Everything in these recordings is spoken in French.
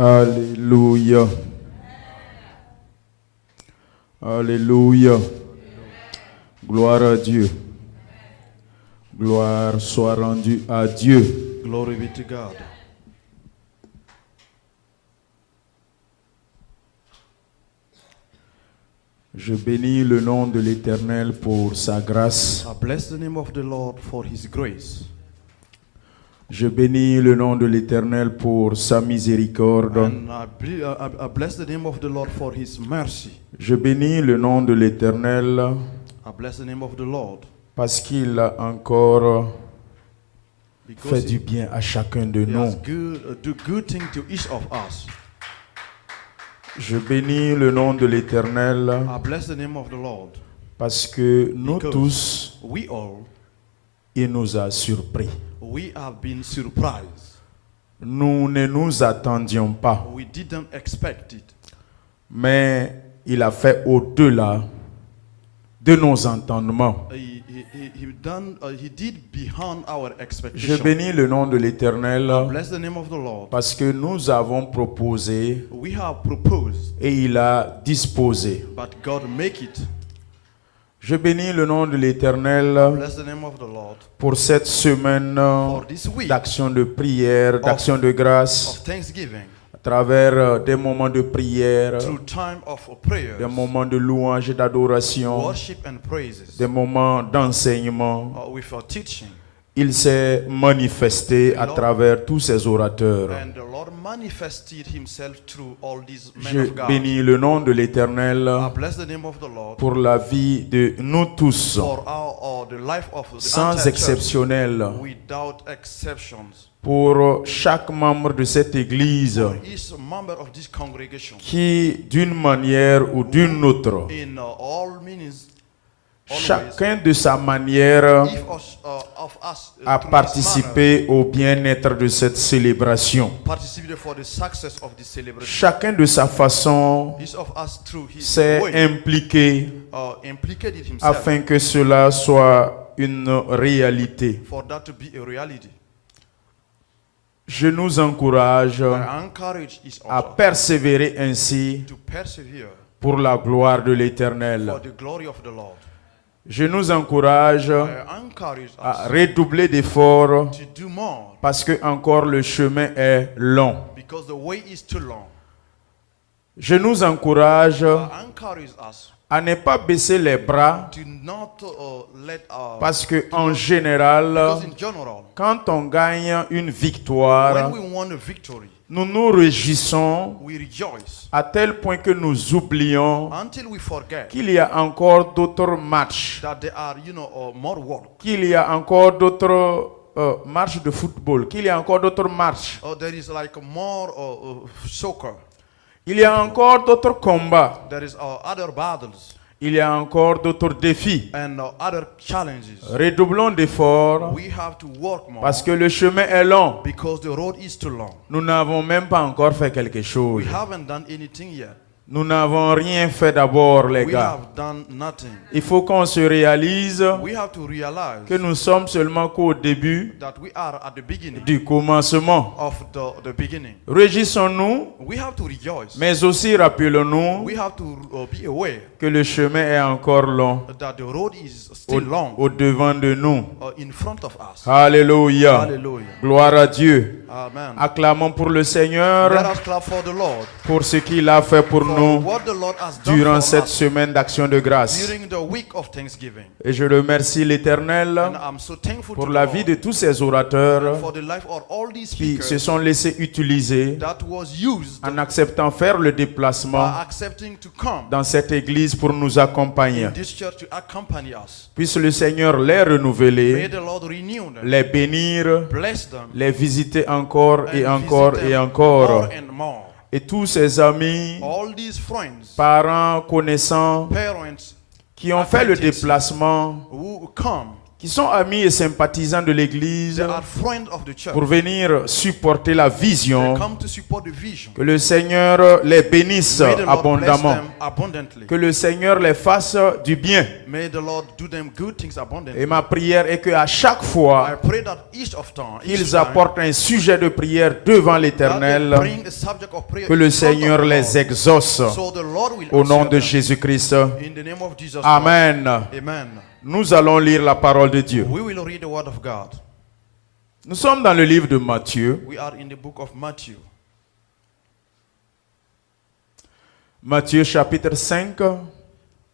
Alléluia. Alléluia. Gloire à Dieu. Gloire soit rendue à Dieu. Glory be to God. Je bénis le nom de l'Éternel pour sa grâce. I bless the name of the Lord for His grace. Je bénis le nom de l'Éternel pour sa miséricorde. And I bless the name of the Lord for His mercy. Je bénis le nom de l'Éternel I bless the name of the Lord parce qu'il a encore fait because du bien à chacun de He nous. has do good thing to each of us. Je bénis le nom de l'Éternel I bless the name of the Lord parce que nous because tous, we all, il nous a surpris. we have been surprised. Nous ne nous attendions pas, We didn't expect it. mais il a fait au-delà de nos entendements. He did beyond our Je expectation. bénis le nom de l'Éternel Bless the name of the Lord. parce que nous avons proposé We have proposed, et il a disposé. but God make it. Je bénis le nom de l'Éternel Bless the name of the Lord pour cette semaine for this week d'action de prière, d'action de grâce, of Thanksgiving, à travers des moments de prière, through time of prayer, des moments de louange et d'adoration, worship and praises, des moments d'enseignement. with our teaching. Il s'est manifesté à travers tous ces orateurs. And the Lord manifested Himself through all these men Je of God. bénis le nom de l'Éternel I bless the name of the Lord pour la vie de nous tous, for the life of the sans entire church, exceptionnel, without exceptions. pour chaque membre de cette église For each member of this congregation, qui, d'une manière ou d'une autre, in all meanings, always, chacun de sa manière, each of us a through his participé au bien-être de cette célébration. manner, participated for the success of this celebration. Chacun de sa façon Each of us through his s'est way impliqué implicated himself afin que cela soit une réalité. for that to be a reality. Je nous encourage I encourage each à of us persévérer ainsi to persevere pour la gloire de l'Éternel. for the glory of the Lord. Je nous encourage I encourage à us redoubler d'efforts to do more parce que encore le chemin est long. because the way is too long. Je nous encourage I encourage us à ne pas baisser les bras to not let parce que en général, because in general, quand on gagne une victoire, when we won a victory, nous nous réjouissons we rejoice à tel point que nous oublions until we forget qu'il y a encore d'autres matchs, that there are, more work. qu'il y a encore d'autres matchs de football, qu'il y a encore d'autres matchs, There is like more soccer. il y a encore d'autres combats, There is other battles il y a encore d'autres défis. and other challenges. Redoublons d'efforts We have to work more parce que le chemin est long. because the road is too long. Nous n'avons même pas encore fait quelque chose. We haven't done anything yet. Nous n'avons rien fait d'abord, les We gars. have done nothing. Il faut qu'on se réalise We have to realize que nous sommes seulement qu'au début that we are at the beginning du commencement. of the beginning. Réjouissons-nous, We have to rejoice. mais aussi rappelons-nous We have to be aware que le chemin est encore long that the road is still long au devant de nous. in front of us. Alléluia. Hallelujah. Gloire à Dieu. Amen. Acclamons pour le Seigneur, Let us clap for the Lord pour ce qu'il a fait pour for nous what the Lord has done durant for cette us semaine d'action de grâce. during the week of Thanksgiving. Et je remercie l'Éternel And I'm so thankful pour to la the vie Lord de tous ces orateurs for the life of all these qui se speakers sont laissés utiliser that was used en acceptant faire le déplacement by accepting to come dans cette église pour nous accompagner. in this church to accompany us. Puisse le Seigneur les May renouveler, the Lord renew them, les bénir, bless them, les visiter encore et and encore visit et them encore. more and more. Et tous ces amis, All these friends, parents, connaissants parents qui ont fait le déplacement who come qui sont amis et sympathisants de l'Église, They are friends of the church. pour venir supporter la They vision. come to support the vision. Que le Seigneur les bénisse May the Lord bless abondamment. them abundantly. Que le Seigneur les fasse du bien. May the Lord do them good things abundantly. Et ma prière est qu'à chaque I fois pray that each qu'ils time apportent un sujet de prière devant that they l'Éternel, bring a subject of prayer que le in front of Seigneur the les Lord. exauce So the Lord will au nom answer de them. Jésus-Christ. In the name of Jesus Amen. Christ. Amen. Nous allons lire la parole de Dieu. We will read the word of God. Nous sommes dans le livre de Matthieu. We are in the book of Matthew. Matthieu chapitre 5,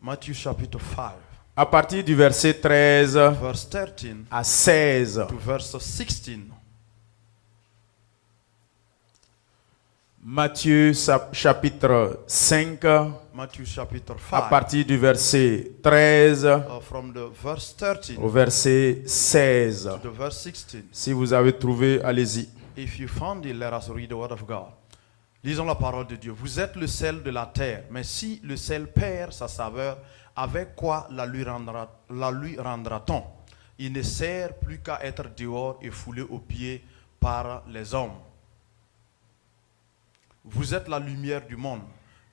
Matthew chapter 5, à partir du verset 13 verse 13 à 16. to verse 16. Matthieu chapitre 5, Matthew chapter à 5, partir du verset 13 from the verse 13 au verset 16. to the verse 16. Si vous avez trouvé, allez-y. If you found it, let us read the word of God. Lisons la parole de Dieu. Vous êtes le sel de la terre, mais si le sel perd sa saveur, avec quoi la lui rendra-t-on? Il ne sert plus qu'à être dehors et foulé aux pieds par les hommes. Vous êtes la lumière du monde.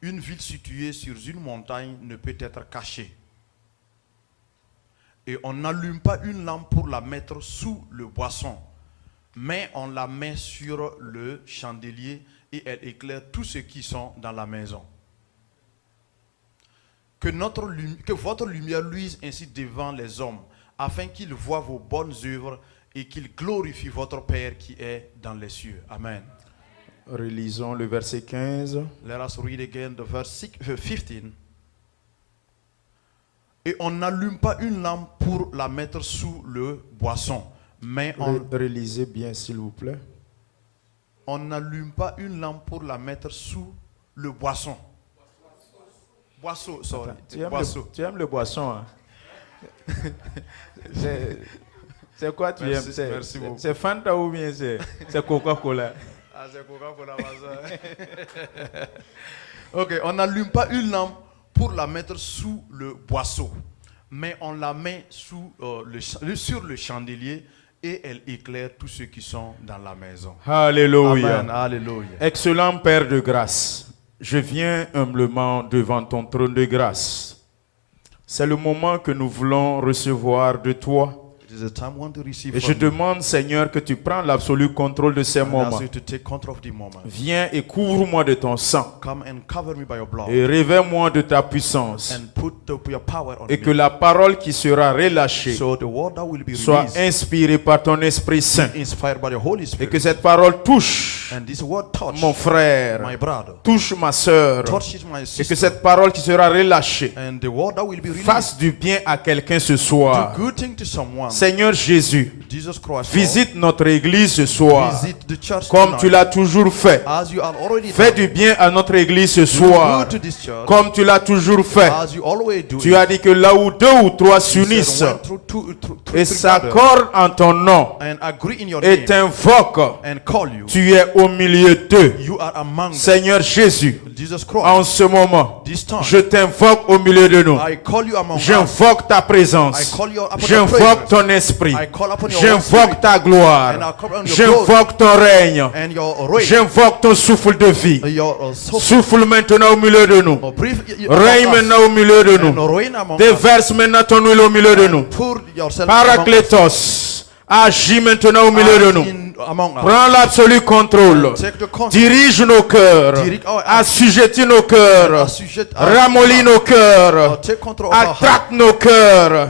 Une ville située sur une montagne ne peut être cachée. Et on n'allume pas une lampe pour la mettre sous le boisson, mais on la met sur le chandelier et elle éclaire tous ceux qui sont dans la maison. Que votre lumière luise ainsi devant les hommes, afin qu'ils voient vos bonnes œuvres et qu'ils glorifient votre Père qui est dans les cieux. Amen. Relisons le verset 15. Let us read again the verse 15. Et on n'allume pas une lampe pour la mettre sous le boisson, mais Relisez bien, s'il vous plaît. on n'allume pas une lampe pour la mettre sous le boisson. Boisseau, sorry. Boisseau. Tu aimes le boisson, hein? C'est quoi tu Merci, aimes? merci beaucoup. C'est Fanta ou bien c'est Coca-Cola? Ah, c'est Coca-Cola. Ok, on n'allume pas une lampe pour la mettre sous le boisseau, mais on la met sur le chandelier et elle éclaire tous ceux qui sont dans la maison. Alléluia. Amen. Alléluia. Excellent Père de grâce, je viens humblement devant ton trône de grâce. C'est le moment que nous voulons recevoir de toi. It is a time we want to receive Et je from you. demande, Seigneur, que tu prends l'absolu contrôle de ces And I ask moments. you to take control of the moment. Viens et couvre-moi de ton sang Come and cover me by your blood et révèle-moi de ta puissance. and put your power on Et que me. la parole qui sera relâchée So the word that will be soit released, inspirée par ton Esprit Saint. inspired by the Holy Et que Spirit. cette parole touche And this word touch mon frère, my brother, touche ma soeur. touches my Et que sister. cette parole qui sera relâchée And the word that will be released, fasse du bien à quelqu'un ce soir. do good thing to someone. Seigneur Jésus, Jesus Christ, visite notre église ce soir, visit the church comme tonight. tu l'as toujours fait. As you are already Fais done. du bien à notre église ce Do soir, good to this church, comme tu l'as toujours fait. as you always do. Tu as dit que là où deux ou trois You said, s'unissent when through et three s'accordent en ton nom and agree in your et name t'invoquent, and call you, tu es au milieu d'eux. you are among them. Seigneur Jésus, Jesus Christ, en ce moment, this time, je t'invoque au milieu de nous. I call you among us. J'invoque ta I présence. call you upon your J'invoque presence. ton esprit. I call upon your J'invoque spirit ta gloire. and I call on your J'invoque ton règne. and your reign. J'invoque ton souffle de vie. Your soul. Souffle maintenant au milieu de nous. Règne maintenant au milieu de nous. reign among us. Déverse maintenant ton huile au milieu de nous. Pour yourself among us. Paraclétos, agis maintenant au milieu de nous. Among us. Prends l'absolu contrôle. Take the control. Dirige nos cœurs. Dirige- oh, Assujettis nos cœurs. Assujet- Ramollis nos cœurs. Take control of our heart Attrape nos cœurs.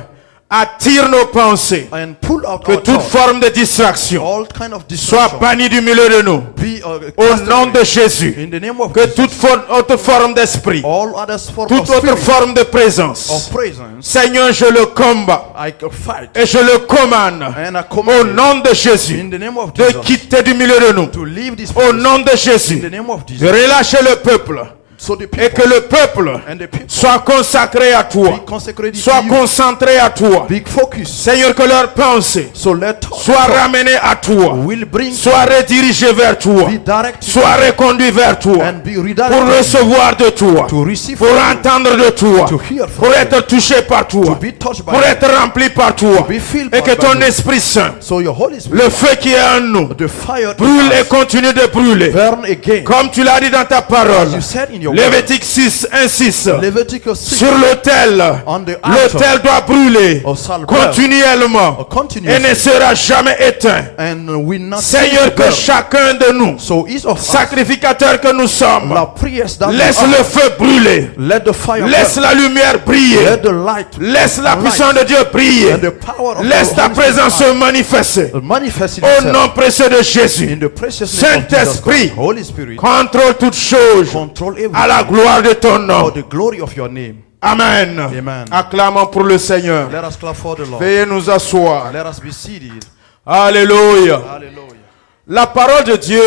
Attire nos pensées. and pull out Que our toute thoughts. forme de distraction All kind of soit distraction. bannie du milieu de nous. Be, Au cast nom away. de Jésus. In the name of Que Jesus. toute autre forme d'esprit, All others form toute of autre spirit, forme de présence, of presence, Seigneur, je le combats I fight et je le commande and I au command nom de Jésus in the name of de Jesus quitter du milieu de nous. to leave this Au place. nom de In Jésus, the name of de Jesus. relâcher le peuple So the et que people le peuple and the people soit consacré à toi, be consecrated soit to you. concentré à toi. Be focused. Seigneur, que leurs pensées So let soient ramenées à toi, will bring soient redirigées vers toi, be directed soient reconduites vers toi, and be pour redirected recevoir de toi, to receive pour from you, entendre de toi, to hear from pour you, être touché par to toi, be touched by pour you, être rempli par toi, be filled et que by ton you. Esprit Saint, So your Holy Spirit, le feu qui est en nous, the fire brûle in et us, continue de brûler. burn again. Comme tu l'as dit dans ta parole, As you said in your word, Lévitique 6, 1, 6, Leviticus 6, sur l'autel, on the l'autel altar, doit brûler shall burn continuellement et ne sera jamais éteint. and will not Seigneur, que burn. chacun de nous, So each of us, sacrificateurs que nous sommes, la priest that laisse we le are, feu brûler, let the fire laisse burn. la lumière briller, Let the light, laisse la light puissance de Dieu briller, and the power of laisse the ta Holy Spirit présence se manifester. manifest Au itself nom précieux de Jésus, in the precious name of Jesus Saint-Esprit, Christ. Holy Spirit, contrôle toutes choses control à la everything gloire de ton for nom. the glory of your name. Amen. Amen. Acclamons pour le Seigneur. Let us clap for the Lord. Veuillez nous asseoir. Let us be seated. Alléluia. Hallelujah. La parole de Dieu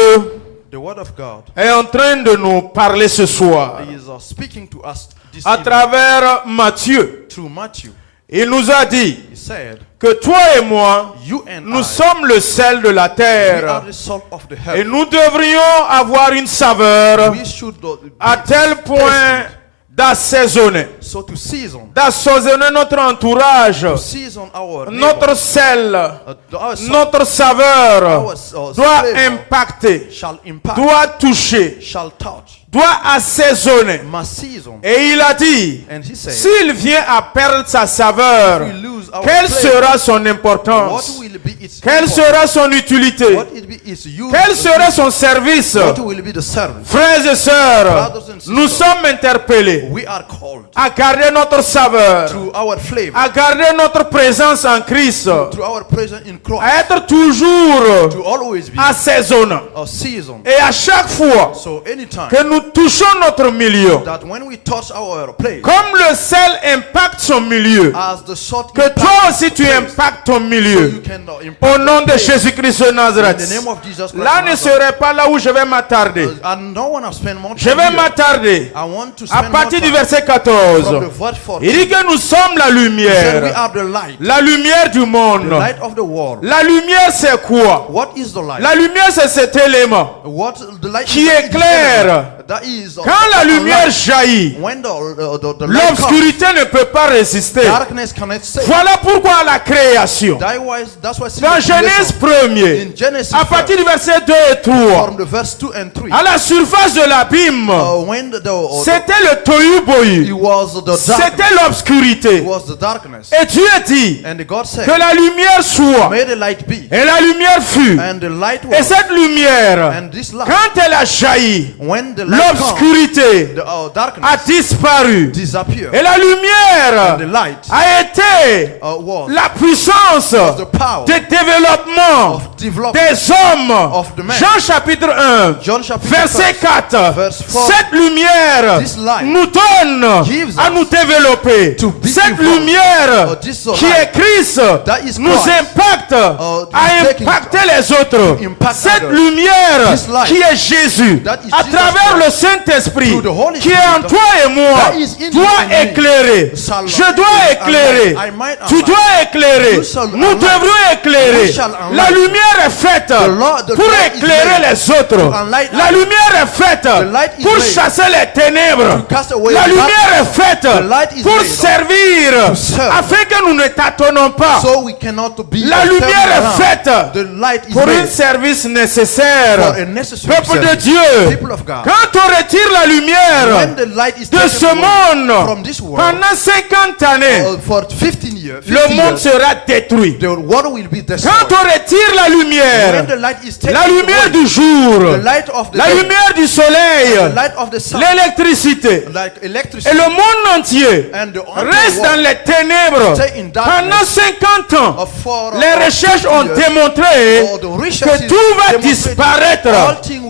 The word of God est en train de nous parler ce soir is speaking to us this à evening travers Matthieu. through Matthew. Il nous a dit He said, que toi et moi, you and nous I, sommes le sel de la we are terre the salt of the et earth. nous devrions avoir une saveur We should à tel point d'assaisonner, so to season notre entourage, season our notre neighbor, sel, our salt, notre saveur our doit flavor impacter, shall impact, doit toucher, shall touch, doit assaisonner. must season. Et il a dit, And he said, s'il vient à perdre sa saveur, we lose our quelle flavor, sera son what importance? will be its Quelle importance? sera son utilité? What will be its use? Quel sera son service? What will be the service? Frères et sœurs, Brothers and sisters, nous sommes interpellés we are called à garder notre saveur, through our flavor, à garder notre présence en Christ, through our presence in Christ, à être toujours to always be assaisonnant. a season. Et à chaque fois So anytime que nous touchons notre milieu, that when we touch our place, comme le sel impacte son milieu, as the salt que impacts toi aussi tu the place, impactes ton so milieu. you can impact Au nom the de place. Jésus-Christ de In the Nazareth. name of Jesus Christ, Là ne Nazareth. serait pas là où je vais m'attarder. And no one has spent more Je time vais here. m'attarder I want to à spend partir du more time verset from 14. the verse 14. Il dit que nous sommes la He said we lumière. are the light, La lumière du the monde. light of the world. La lumière c'est quoi? What is the light? La lumière c'est cet élément What the light qui is, éclaire. that is Quand la lumière jaillit, when the light comes, l'obscurité ne peut pas résister. darkness cannot stay. Voilà pourquoi la création. That's why Dans Genèse 1er, in Genesis à partir du verset 2 et 3, from the verse 2 and 3, à la surface de l'abîme, when c'était le tohu it bohu. was the darkness, C'était l'obscurité. it was the darkness, Et Dieu dit and God said, que la lumière soit. "May the light be," Et la lumière fut. and the light Et was, cette lumière, and this light, quand elle a jailli, when the light comes, l'obscurité the a darkness disparu. disappeared, Et la and the lumière light a été was la puissance the power de développement of development des hommes. of the man. Jean chapitre 1, John chapter verset 4. verse 4. Cette lumière This light nous donne gives à us nous développer. to be Cette evolved. lumière This qui light est Christ that is nous Christ, impacte à is taking impacter les autres. impact Cette others. lumière This light qui est Jésus that is à Jesus travers Christ, le Saint-Esprit through the Holy qui est Spirit en toi et moi that is in you doit and me, éclairer. shall Je dois enlighten. éclairer. I might Tu enlighten. dois éclairer. You shall Nous enlighten. devrions éclairer. We shall enlighten. La lumière est faite the pour light is éclairer made les autres. to enlighten La others. lumière est faite light is pour made chasser les ténèbres. to cast away La the lumière est darkness. faite The light is pour made servir to serve. afin que nous ne tâtonnons pas. so we cannot be La lumière est faite The light is pour un made service for nécessaire. a necessary Peuple de service. Dieu, People of God. quand on retire la lumière When the light is de taken ce away monde from this world, pendant 50 années, for 15 years, le monde sera détruit. the world will be destroyed. Quand on retire la lumière, When the light is taken la lumière away, du jour, the light of the la day, lumière du soleil, the light of the sun, l'électricité like et electricity, le monde entier and the reste dans les ténèbres. stay in darkness. Pendant 50 ans, For les recherches ont démontré que tout va disparaître.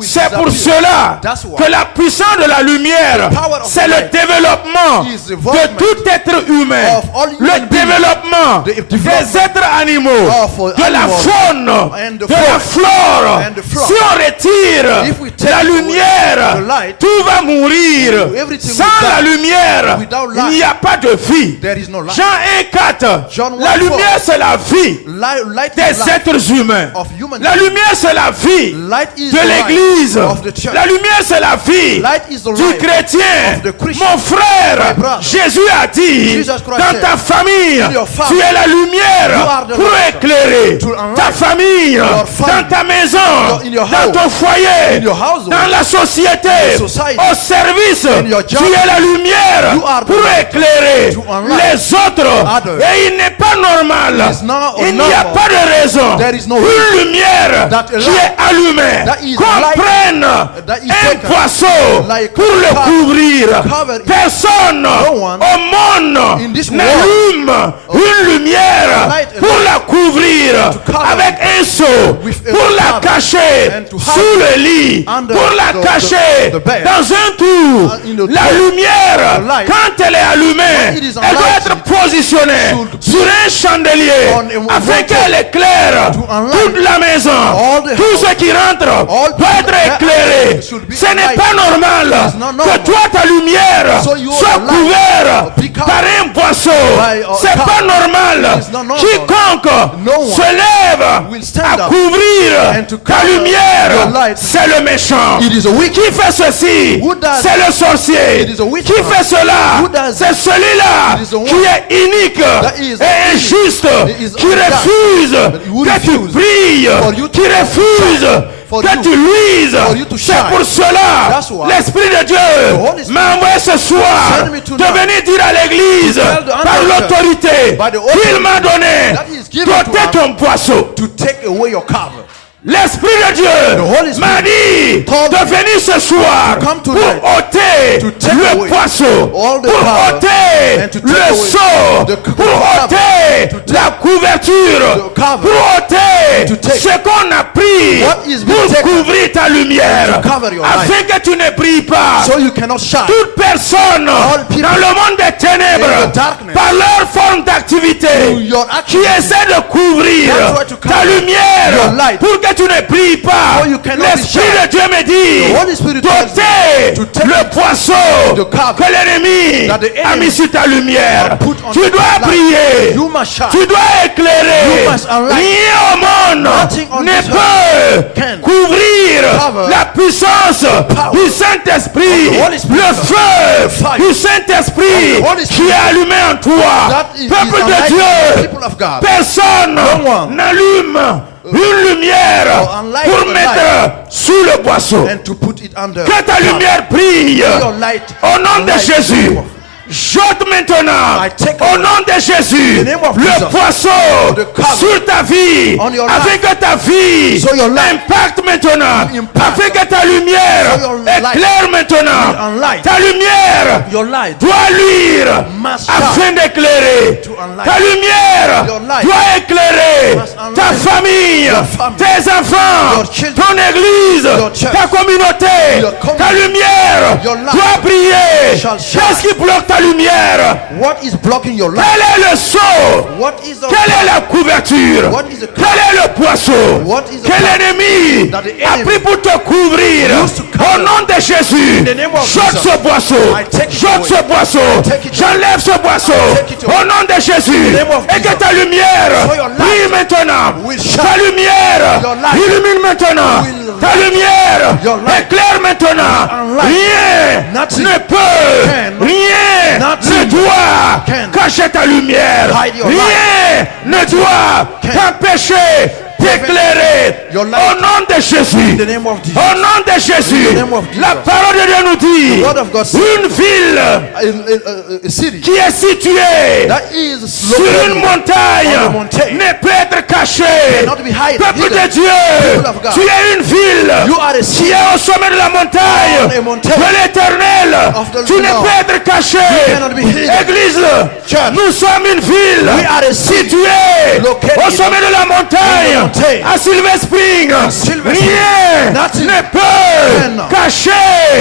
C'est pour cela que la puissance de la lumière, c'est le développement de tout être humain, le développement développement the des development êtres animaux, of de la animals faune, and the de la flore, and the flora. si on retire If we take la away lumière, the light, tout va mourir. everything Sans will la die. lumière, Without il n'y a pas de vie. there is no light. Jean 1,4. John 1:4. La lumière, c'est la vie Light is des life êtres humains. of human La beings. lumière, c'est la vie Light is de the l'église. life of the church. La lumière, c'est la vie Light is the du life chrétien. of the Christian. Mon frère, My brother. Jésus a dit, Jesus Christ dans said, ta famille, in your family, tu es la you lumière are the pour light éclairer to enlighten ta famille, your family, dans ta maison, in your dans house, ton foyer, in your household, dans la société, in your society, au service. in your Tu job. es la lumière You are the pour light éclairer to enlighten les autres. others. Et il n'est pas normal. It's not Il n'y a normal. pas de raison There is no qu'une lumière that a qui light est allumée that is qu'on light prenne that is un taken poisson like pour le cover- couvrir. cover it. Personne No one au monde in this n'allume une lumière light, a pour la couvrir to cover avec un seau, with a pour la cover cacher and to sous hide le lit, under pour la the- cacher the bed. dans un tour. In the La tour. lumière, The light, quand elle est allumée, when it is elle doit enlightened, être positionnée should sur un chandelier on a afin mountain qu'elle éclaire to enlighten toute la maison. all the Tout house. ce qui rentre All doit people être éclairé. should be Ce n'est enlightened. pas normal It is not que normal. toi, ta lumière So your soit light couverte be covered par un poisson. by a C'est pas cow. normal. It is not normal. Quiconque No one se lève will stand à up couvrir and to ta cover lumière, your light. c'est le méchant. It is a wicked. Qui fait ceci? Who does C'est le sorcier. It is a Qui witchcraft. fait cela? Who does C'est celui-là It is the one qui est unique that is et injuste, is qui unjust. refuse who que tu refuse brilles, for you qui to refuse shine, for que you- tu luises. for you to C'est shine. pour cela That's why l'Esprit de the Dieu Holy Spirit m'a envoyé ce soir sent me de tonight venir dire à l'église to tell the par unchurched l'autorité by the qu'il authority m'a donné that is given to d'ôter us ton poisson. to take away your cover. L'Esprit de Dieu Holy Spirit m'a dit told de me venir ce soir to come pour tonight ôter to take le away poisson, all the pour power ôter and to take le away seau, the pour cover, ôter to take la couverture, the cover, pour ôter to take ce qu'on a pris what is being pour taken couvrir ta lumière, to cover your afin que tu ne brilles pas. So you cannot shine. Toute personne All people dans le monde des ténèbres, in the darkness, par leur forme d'activité, through your qui activity, essaie de couvrir That's why to ta cover lumière your light. pour que tu ne brilles pas. So you cannot be L'Esprit shy. de Dieu me dit The Holy Spirit tells d'ôter you to take le poisson the cover que l'ennemi that the a enemy mis sur ta lumière. has put on Tu your dois light. briller. You must shine. Tu dois éclairer. You must enlighten. Rien au monde Nothing on ne this peut can couvrir cover la puissance power du Saint-Esprit, of the Holy Spirit. le feu fire du Saint-Esprit of the Holy qui Spirit. est allumé en toi. That is Peuple de enlightening the Dieu, people of God. personne No one n'allume une lumière or enlighten pour the mettre sous le boisseau. And to put it under. Que ta God. lumière brille Your light au nom de enlighten Jésus. people. J'ôte maintenant I take au away nom de Jésus in the name of le Jesus, poisson the cover sur ta vie on your afin life. que ta vie So your life impacte maintenant, impact. afin que ta lumière So your light éclaire maintenant. will enlighten. Ta lumière Your light doit luire must afin d'éclairer. to enlighten. Ta lumière Your light doit éclairer must enlighten. ta famille, Your family. tes enfants, Your children. ton église, Your church. ta communauté. Your community. Ta lumière Your light doit briller. shall shine. Qu'est-ce qui bloque ta lumière? What is blocking your light? Quel est le seau? What is the Quelle est la couverture? What is the Quel est le poisson? What is the Quel power ennemi that the a enemy pris pour te couvrir? used to cover? Au nom de Jésus, In the name of jette Jesus, ce boisseau. I take it Jette away. ce boisseau. take it J'enlève ce boisseau. take it away. Au nom de Jésus. In the name of Et que Jesus. ta lumière So your light brille maintenant. will shine. Ta lumière Your light illumine maintenant. will Ta lumière Your light éclaire maintenant. enlighten. Rien Nothing ne peut, can. rien Nothing ne doit can. cacher ta lumière. Hide your Rien ne doit Can. t'empêcher d'éclairer. Your light. Au nom de Jésus. In the name of Jesus. Au nom de Jésus. In the name of Jesus. La parole de Dieu nous dit The word of God says- une ville A city qui est située that is sur located une montagne on the mountain ne peut être cachée. cannot be hidden. Peuple de Hidden. Dieu, People of God. tu es une ville You are a qui city est au sommet de la montagne on a mountain de l'Éternel. of the Tu ne Lord. peux être caché. cannot be hidden. Église, Church. nous sommes une ville We are a city située located au sommet de la in the montagne mountain. à Silver Spring. Silver Spring. Rien Nothing ne peut can caché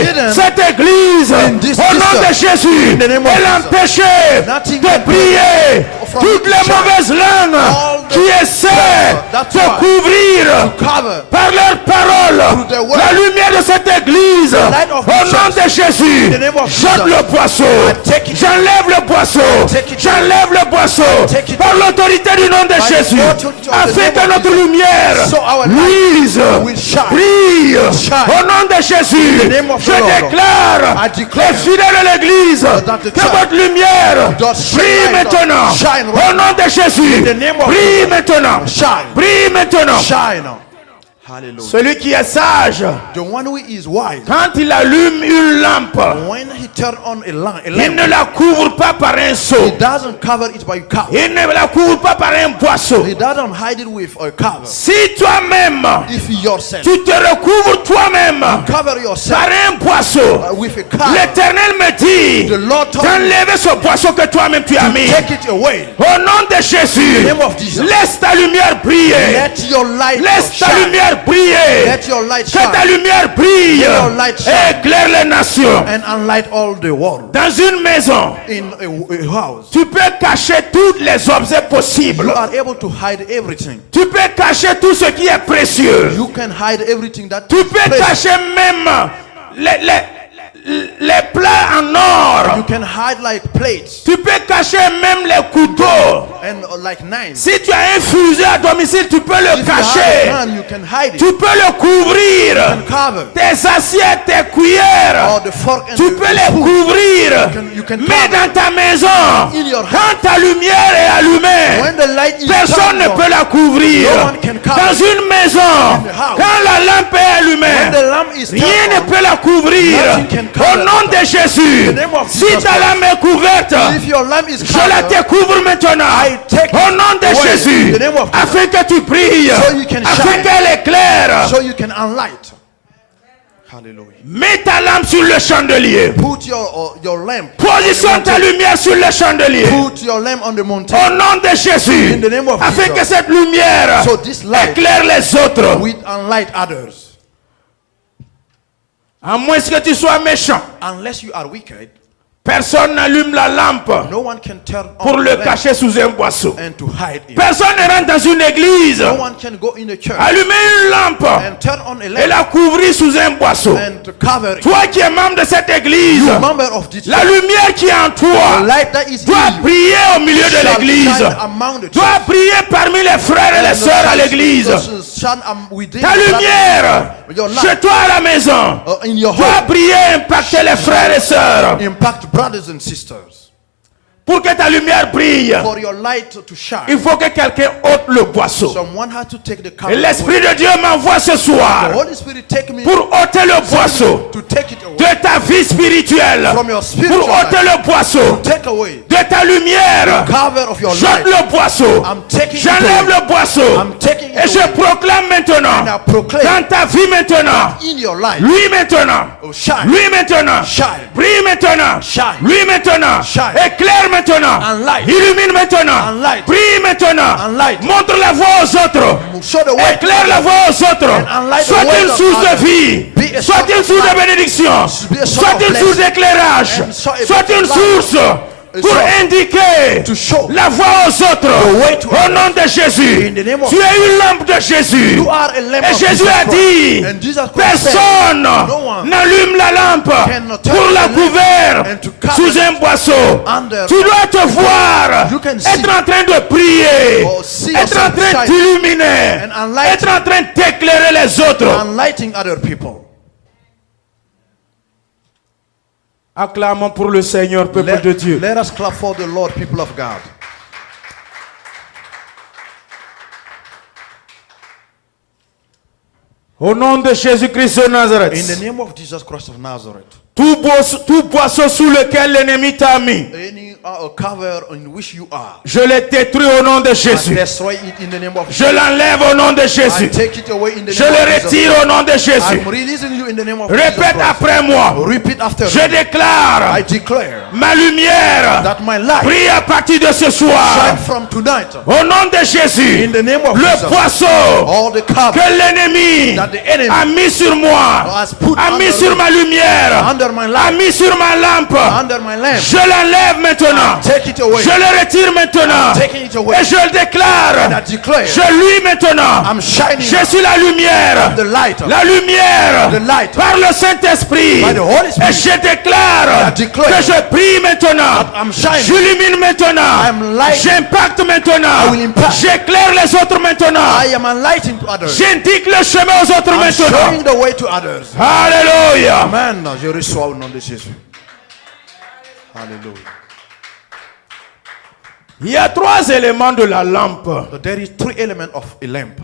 hidden cette église in this au nom de system. Jésus In the name of et l'empêcher Nothing de can prier from toutes les shine. mauvaises langues All the qui essaient that's de why. couvrir Cover. par leur parole Through the word. la lumière de cette église light of au nom the de Jésus. In the name of Jette Jesus. le poisson, take it. j'enlève le poisson, take it. j'enlève le poisson take it. par l'autorité du nom de By the Jésus, authority of the afin name que of notre Jesus. lumière So our light luise, will shine. brille Shine. au nom de Jésus. In the name of Je the Lord. déclare I declare les fidèles de l'église that the que church votre lumière does shine brille right maintenant now. Shine au right nom de Jésus. In the name of Brille the Lord. maintenant, Shine. brille maintenant. Shine. Hallelujah. Celui qui est sage, The one who is wise, quand il allume une lampe, when he turn on a lamp, il ne la couvre pas par un he seau. doesn't cover it by a cover. Il ne la couvre pas par un poisson. He doesn't hide it with a cover. Si toi-même, If yourself tu te recouvres toi-même cover yourself par un poisson, with a cover, l'Éternel me dit the Lord told me d'enlever ce poisson que toi-même tu as mis. take it away. Au nom de Jésus, In the name of Jesus. laisse ta lumière briller. Let your light Laisse ta shine. lumière briller. Let your light Que ta shine lumière brille your light shine. et éclaire les nations. and unlight all the world. Dans une maison, In a house, tu peux cacher tous les objets you possibles. are able to hide everything. Tu peux cacher tout ce qui est précieux. You can hide everything that Tu is peux precious. cacher même les plats en or. You can hide like plates Tu peux cacher même les couteaux. and like knives. Si tu as un fusil à domicile, tu peux le If you have a cacher. gun, you can hide it Tu peux le couvrir. and cover. Tes assiettes, tes cuillères. Or the fork and Tu the peux les spoon. couvrir. You can Mais cover. dans ta maison, In your quand ta lumière est allumée, When the light is personne ne turned peut on, la couvrir. no one can cover. Dans une maison, the house, quand la lampe est allumée, when the lamp is rien turned ne on, peut la couvrir. nothing can cover Au nom de Jésus, In the name of si Jesus ta Christ. lampe est couverte, if your lamp is je la covered, découvre maintenant. I take Au nom de away Jésus, in the name of Jesus. afin que tu brilles, So you can afin shine. qu'elle éclaire. so you can unlight. Hallelujah. Mets ta lampe sur le chandelier. Put your lamp. Positionne ta lumière sur le chandelier. Put your lamp on the mountain. Au nom de Jésus, In the name of afin Jesus. que cette lumière So this light éclaire les autres. will unlight others. À moins que tu sois méchant, Unless you are wicked, personne n'allume la lampe no one can turn on pour the le lamp cacher sous un boisseau. and to hide it. Personne ne rentre dans une église, No one can go in the church allumer une lampe and turn on a et lamp la couvrir sous un boisseau. and to cover it. Toi qui es membre de cette église, You member of this la church, lumière qui est en the toi light that is doit in you briller au milieu de shall l'église, shine among the doit church. briller parmi les frères et les And sœurs à shall l'église. shine within Ta the lumière, your chez light toi à la maison, in your doit home briller et impacter les frères et sœurs. impact brothers and sisters. Pour que ta lumière brille, For your light to il shine, faut que quelqu'un ôte le boisseau. someone had to take the Et cover l'Esprit away. de Dieu m'envoie ce The soir Holy Spirit take me pour ôter le boisseau to take it away de ta vie spirituelle, from your pour spiritual ôter life. le boisseau Take away de ta lumière. cover of your Jette light. le boisseau. I'm taking it J'enlève away. le boisseau. I'm taking it Et je away. proclame maintenant, And I proclaim dans ta vie maintenant, in your life. lui maintenant, Oh, shine. lui maintenant, Shine. brille maintenant, Shine. lui maintenant, Shine. éclaire maintenant, And light. illumine maintenant, And light. brille maintenant, And light. montre la voie aux autres, Show the way. éclaire la voie aux autres, And light the soit way une of source de others. vie, Be a soit source une of source de life. bénédiction, Be a source soit of une source blessing. d'éclairage, And so a soit une light. source pour source indiquer to show la voie aux autres. the way to Au nom de Jésus, In the name of tu es une lampe de Jésus. You are a lamp Et of Jésus Jesus a Christ. dit, And Jesus Christ personne said, no one n'allume la lampe cannot turn pour la the lamp couvrir and to cover sous un boisseau. under- Tu dois te voir You can see être en train de prier, or see être en yourself train shine d'illuminer, and enlighten. être en train d'éclairer les autres. Enlightening other people. Acclamons pour le Seigneur, peuple de Dieu. Let us clap for the Lord, people of God. Au nom de Jésus-Christ de In the Nazareth, name of Jesus Christ of Nazareth, tout boisseau sous lequel l'ennemi t'a mis, any cover in which you are. Je le détruis au nom de Jésus. I destroy it in the name of Je Jesus. l'enlève au nom de I Jésus. take it away in the Je name le of Jesus. retire au nom de Jésus. I'm releasing you in the name of Jesus Répète Christ. après moi. Repeat after Je me. déclare I declare ma lumière that my light brille à partir de ce shine soir. from tonight Au nom de Jésus, in the name of le Jesus. poisson All the cover que l'ennemi that the enemy a mis sur moi, has put a mis under sur me, ma lumière, under my a light, mis sur ma lampe, under my lamp, je l'enlève maintenant. take it away. Je le retire maintenant. I'm taking it away. Et je le déclare. And I declare Je lui maintenant. I'm shining Je suis la lumière. the light La lumière The light. par le Saint-Esprit. by the Holy Et Spirit. je déclare I declare que je brille maintenant. I'm shining. J'illumine maintenant. I'm light. J'impacte maintenant. I will impact. J'éclaire les autres maintenant. I am enlightening to others. J'indique le chemin aux autres I'm maintenant. showing the way to others. Alléluia. Amen. Je reçois au nom de Jésus. Hallelujah. Il y a 3 éléments de la lampe. So there is 3 elements of a lamp.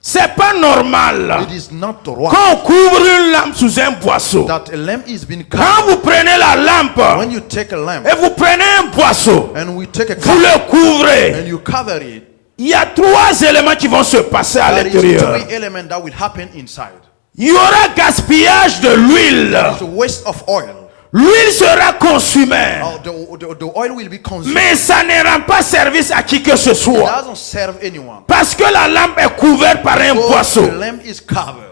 C'est pas normal. It is not wrong Quand on couvre une lampe sous un boisseau, that a lamp is being quand covered. vous prenez la lampe When you take a lamp et vous prenez un boisseau, and we take a vous cover le couvrez, and you cover it, il y a 3 éléments qui vont se passer à there is l'intérieur. 3 elements that will happen inside. Il y aura gaspillage de l'huile. It's a waste of oil. L'huile sera consumée. The oil will be consumed. Mais ça ne rend pas service à qui que ce It soit. doesn't serve anyone. Parce que la lampe est couverte par un So boisseau. the lamp is covered.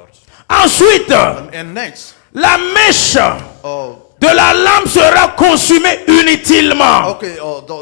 Ensuite, And next, la mèche oh, de la lampe sera consumée inutilement. okay,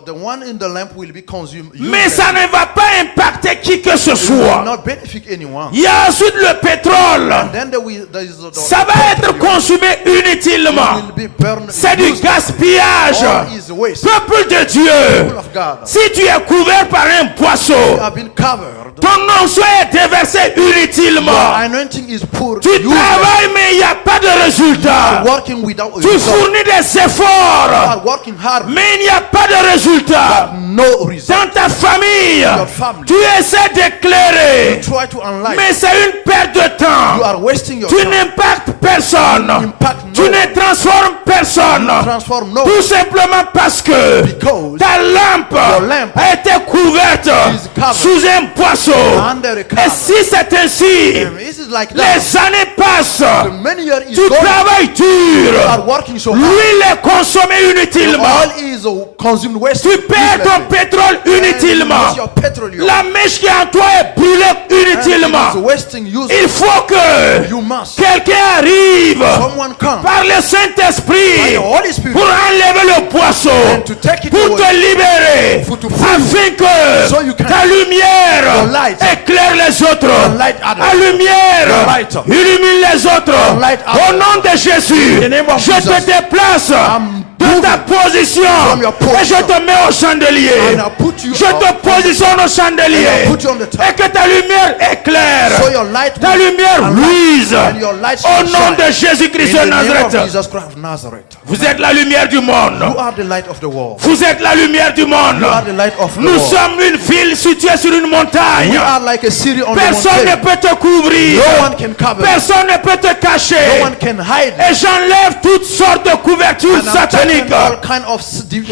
the one in the lamp will be consumed. Mais ça ne va pas impacter qui que ce It will soit. not benefit anyone. Il y a ensuite le pétrole. And then there is the Ça va être petroleum. consumé It inutilement. will be burned. C'est du gaspillage. All is waste. Peuple de People Dieu, of God, si tu es couvert par un poisson, you have been covered. ton onction est déversé inutilement. Your anointing is poured. Tu travailles mais il n'y a pas de résultat. Working without Tu result. fournis des You efforts are working hard, mais il n'y a pas de résultat. no result. Dans ta famille, Your family. tu essaies d'éclairer, Try to enlighten. mais c'est une perte de You temps. are wasting your Tu time. n'impactes personne. Impact Tu no. ne transformes personne. Transform no. Tout simplement parce que Because ta lampe your lamp a été couverte is covered sous un poisson. under a Et cover. si c'est ainsi, And this is like that. les années passent. The many years is Tu going. travailles You dur. are working so hard. L'huile est consommée The inutilement. oil is consumed waste. Tu perds ton pétrole inutilement. Your petroleum. La mèche qui est en toi est brûlée And it is inutilement. wasting use. Il faut que You must. quelqu'un arrive Someone come par le by Saint-Esprit the Holy Spirit pour enlever le poisson, and to take it pour away. te libérer, For to free you. afin que So you can- ta lumière Your light. éclaire les autres. Your light others. Ta lumière Your light. illumine les autres. Your light Au others. nom de Jésus, In the name of je te Jesus. déplace I'm de ta position from your et je position. te mets au chandelier. And I put you Je up. te positionne au chandelier And I put you on the top. et que ta lumière éclaire. So your light Ta will lumière enlighten. luise And your light au shall nom shine. de Jésus-Christ In de the name of Nazareth. Jesus Christ of Nazareth. Vous êtes la lumière du monde. You are the light of the world. Vous êtes la lumière du monde. You are the light of the Nous world. sommes une ville située sur une montagne. We are like a city on the Personne ne mountain. peut te couvrir. No one can cover. Personne ne peut te cacher. No one can hide. Et j'enlève toutes sortes de couvertures And I'm sataniques taking all kind of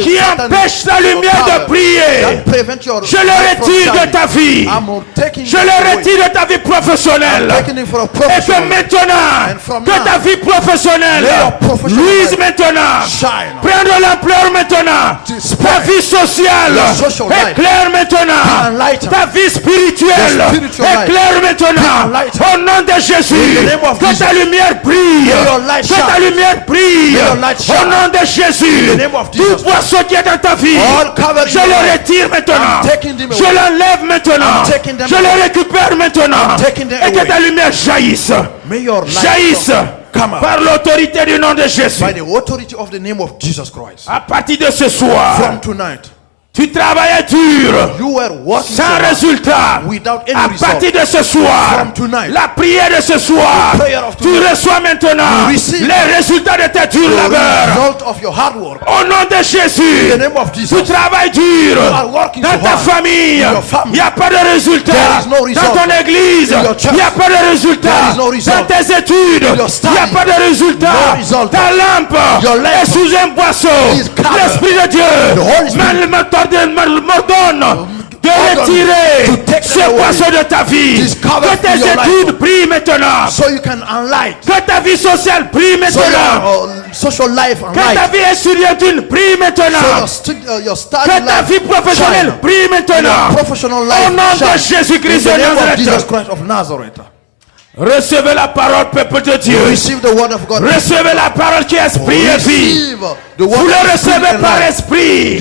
qui empêchent la lumière de prier. Je le retire de ta vie. Je le retire de ta vie professionnelle. Et que maintenant, que ta vie professionnelle luise maintenant. Prends de l'ampleur maintenant. Ta vie sociale éclaire maintenant. Ta vie spirituelle éclaire maintenant. Au nom de Jésus, que ta lumière brille. Que ta lumière brille. Au nom de Jésus, tout poisson qui est dans ta vie, je le retire maintenant. Je l'enlève maintenant. Je le récupère maintenant. Et que ta lumière jaillisse. Jaillisse par l'autorité du nom de Jésus. By the authority of the name of Jesus Christ. À partir de ce soir, From tonight, Tu travaillais dur, sans résultat. À partir de ce soir, la prière de ce soir, tu reçois maintenant les résultats de tes durs labeurs. Au nom de Jésus, tu travailles dur dans ta famille, il n'y a pas de résultat. Dans ton église, il n'y a pas de résultat. Dans tes études, il n'y a pas de résultat. Ta lampe est sous un boisseau. L'Esprit de Dieu m'ordonne de retirer ce poisson de ta vie. Que tes études brillent maintenant. Que ta vie sociale brille maintenant. Que ta vie étudiantine brille maintenant. Que ta vie professionnelle brille maintenant. Au nom de Jésus-Christ de Nazareth. Recevez la parole, peuple de Dieu. Recevez la parole qui est esprit et vie. Vous le recevez par esprit.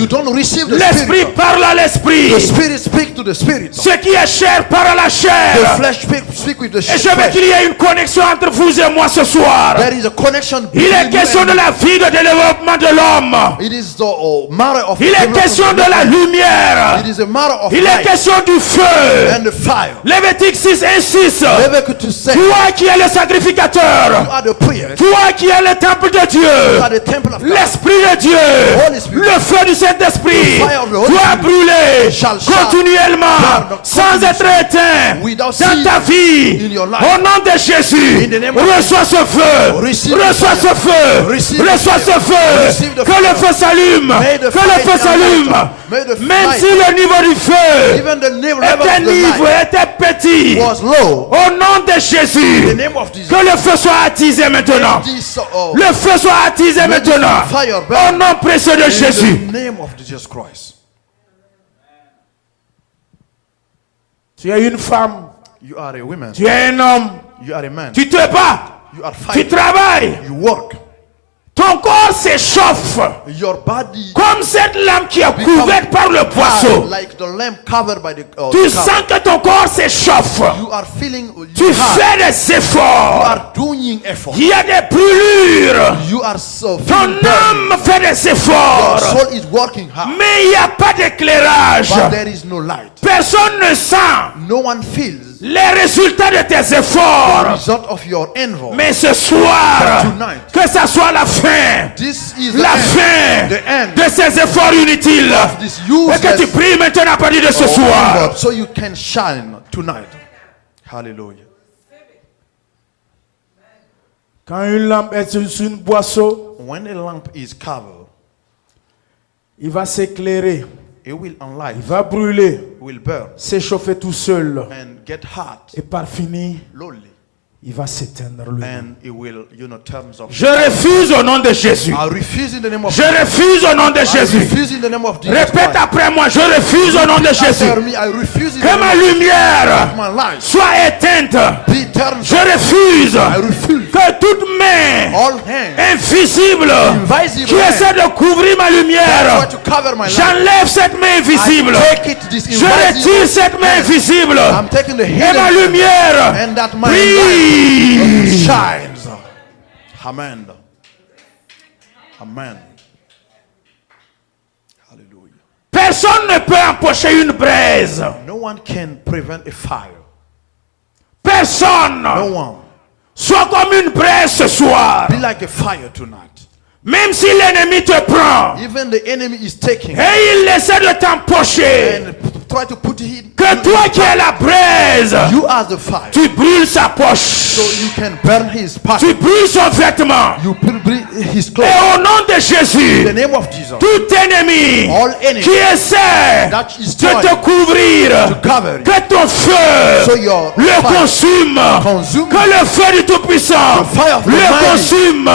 L'esprit parle à l'esprit. Ce qui est chair parle à la chair. Et je veux qu'il y ait une connexion entre vous et moi ce soir. Il est question de la vie, de développement de l'homme. Il est question de la lumière. Il est question du feu. Lévitique 6 insiste. Toi qui es le sacrificateur, toi qui es le temple de Dieu, l'Esprit de Dieu, le feu du Saint-Esprit doit brûler continuellement sans être éteint dans ta vie. Au nom de Jésus, reçois ce feu, reçois ce feu, reçois ce feu, que le feu s'allume, que le feu s'allume. Même si le niveau du feu était petit, au nom de Jésus, que le feu soit attisé maintenant. Le feu soit attisé maintenant. Au nom précieux de Jésus. Tu es une femme. Tu es un homme. Tu te bats. Tu travailles. Ton corps s'échauffe comme cette lampe qui est couverte par le poisson. Tu sens que ton corps s'échauffe. Tu fais des efforts. Il y a des brûlures. Ton âme fait des efforts. Mais il n'y a pas d'éclairage. Personne ne sent les résultats de tes efforts. Mais ce soir, que ça soit la fin de ces efforts inutiles, et que tu pries maintenant à partir de ce soir. Quand une lampe est sur une boisseau, il va s'éclairer. Il va brûler, s'échauffer tout seul, et par finir, il va s'éteindre lui-même. Je refuse au nom de Jésus. Je refuse au nom de Jésus. Répète après moi, je refuse au nom de Jésus. Que ma lumière soit éteinte. Je refuse que toute main invisible qui essaie de couvrir ma lumière, j'enlève cette main invisible. Je retire cette main invisible. Et ma lumière brille. Shines. Amen. Amen. Hallelujah. Personne ne peut empêcher une braise. No one can prevent a fire. Personne. No one. Sois comme une braise ce soir. Be like a fire tonight. Même si l'ennemi te prend, even the enemy is taking, et il essaie de t'empocher, try to put it que toi qui es la braise, you are the fire. Tu brûles sa poche, so you can burn his pocket. Tu brûles son vêtement, you burn his clothes. Et au nom de Jésus, in the name of Jesus, tout ennemi qui essaie de te couvrir, que ton feu so le consume, que le feu du Tout-Puissant le consume,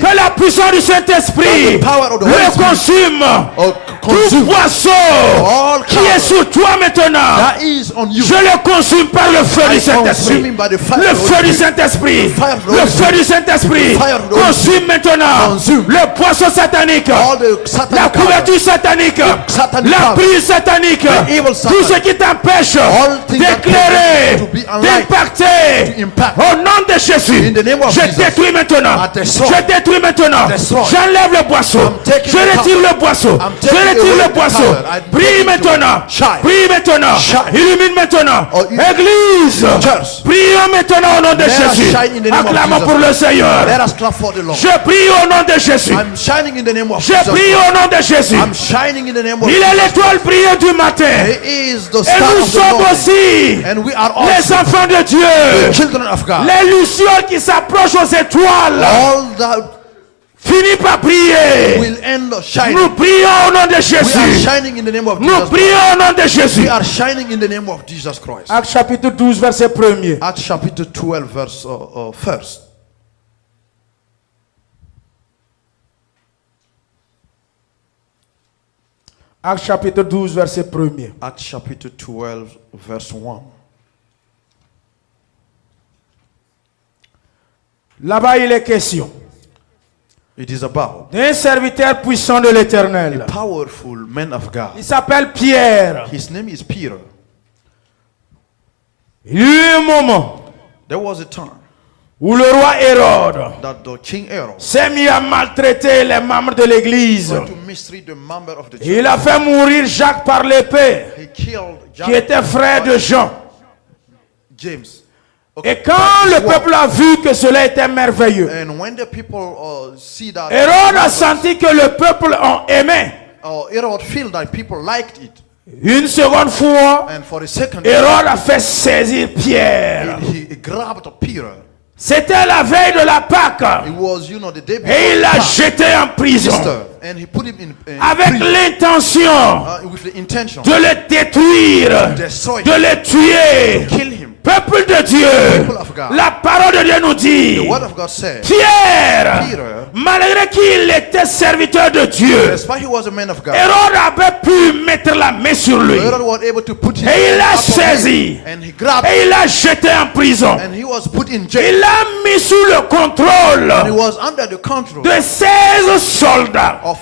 que la puissance du Saint-Esprit le consume. Tout poisson qui est sur toi maintenant, je le consume par le feu du Saint-Esprit. Le feu du Saint-Esprit, le feu du Saint-Esprit consume maintenant le poisson satanique, la couverture satanique, la prise satanique, tout ce qui t'empêche d'éclairer, d'impacter. Au nom de Jésus, je détruis maintenant. Je détruis maintenant. J'enlève le boisseau. Je retire le boisseau. Je retire le poisson. Prie maintenant. Prie maintenant. Illumine maintenant. Église. Prions maintenant au nom de Jésus. Acclamons pour le Seigneur. Je prie au nom de Jésus. Je prie au nom de Jésus. Il est l'étoile brillante du matin. Et nous sommes aussi les enfants de Dieu. Les lucioles qui s'approchent aux étoiles. Finit par prier. Nous prions au nom de Jésus. Nous prions au nom de Jésus. Actes chapitre 12 verset 1er. Acts chapter 12 verse 1st. Actes chapitre 12 verset 1er. Acts chapter 12 verse 1. Là-bas il est question It is about d'un serviteur puissant de l'Éternel. a powerful man of God. Il s'appelle Pierre. His name is Peter. Il y a eu un moment There was a time où le roi Hérode that the King Herod s'est mis à maltraiter les membres de l'église. went to mistreat the member of the church. Il a fait mourir Jacques par l'épée, He killed qui était frère de Jean. James. Et quand le peuple a vu que cela était merveilleux, And when the people see that Hérode a senti que le peuple en aimait. Herod feel that people liked it. Une seconde fois, And for a second Hérode a fait saisir Pierre. he grabbed Peter. C'était la veille de la Pâque. It was, the day before Et il l'a Easter, jeté en prison. and he put him in Avec prison, l'intention with the intention de le détruire, destroy de le tuer. kill him. Peuple de Dieu, People of God. la parole de Dieu nous dit, The word of God said, Pierre, Peter, malgré qu'il était serviteur de Dieu, despite he was a man of God, Hérode avait pu mettre la main sur lui. Herod was able to put his Et il hand l'a upon him, saisi. and he grabbed Et il l'a jeté en prison. and he was put in jail. Il l'a mis sous le And he contrôle was under the control de 16 soldats of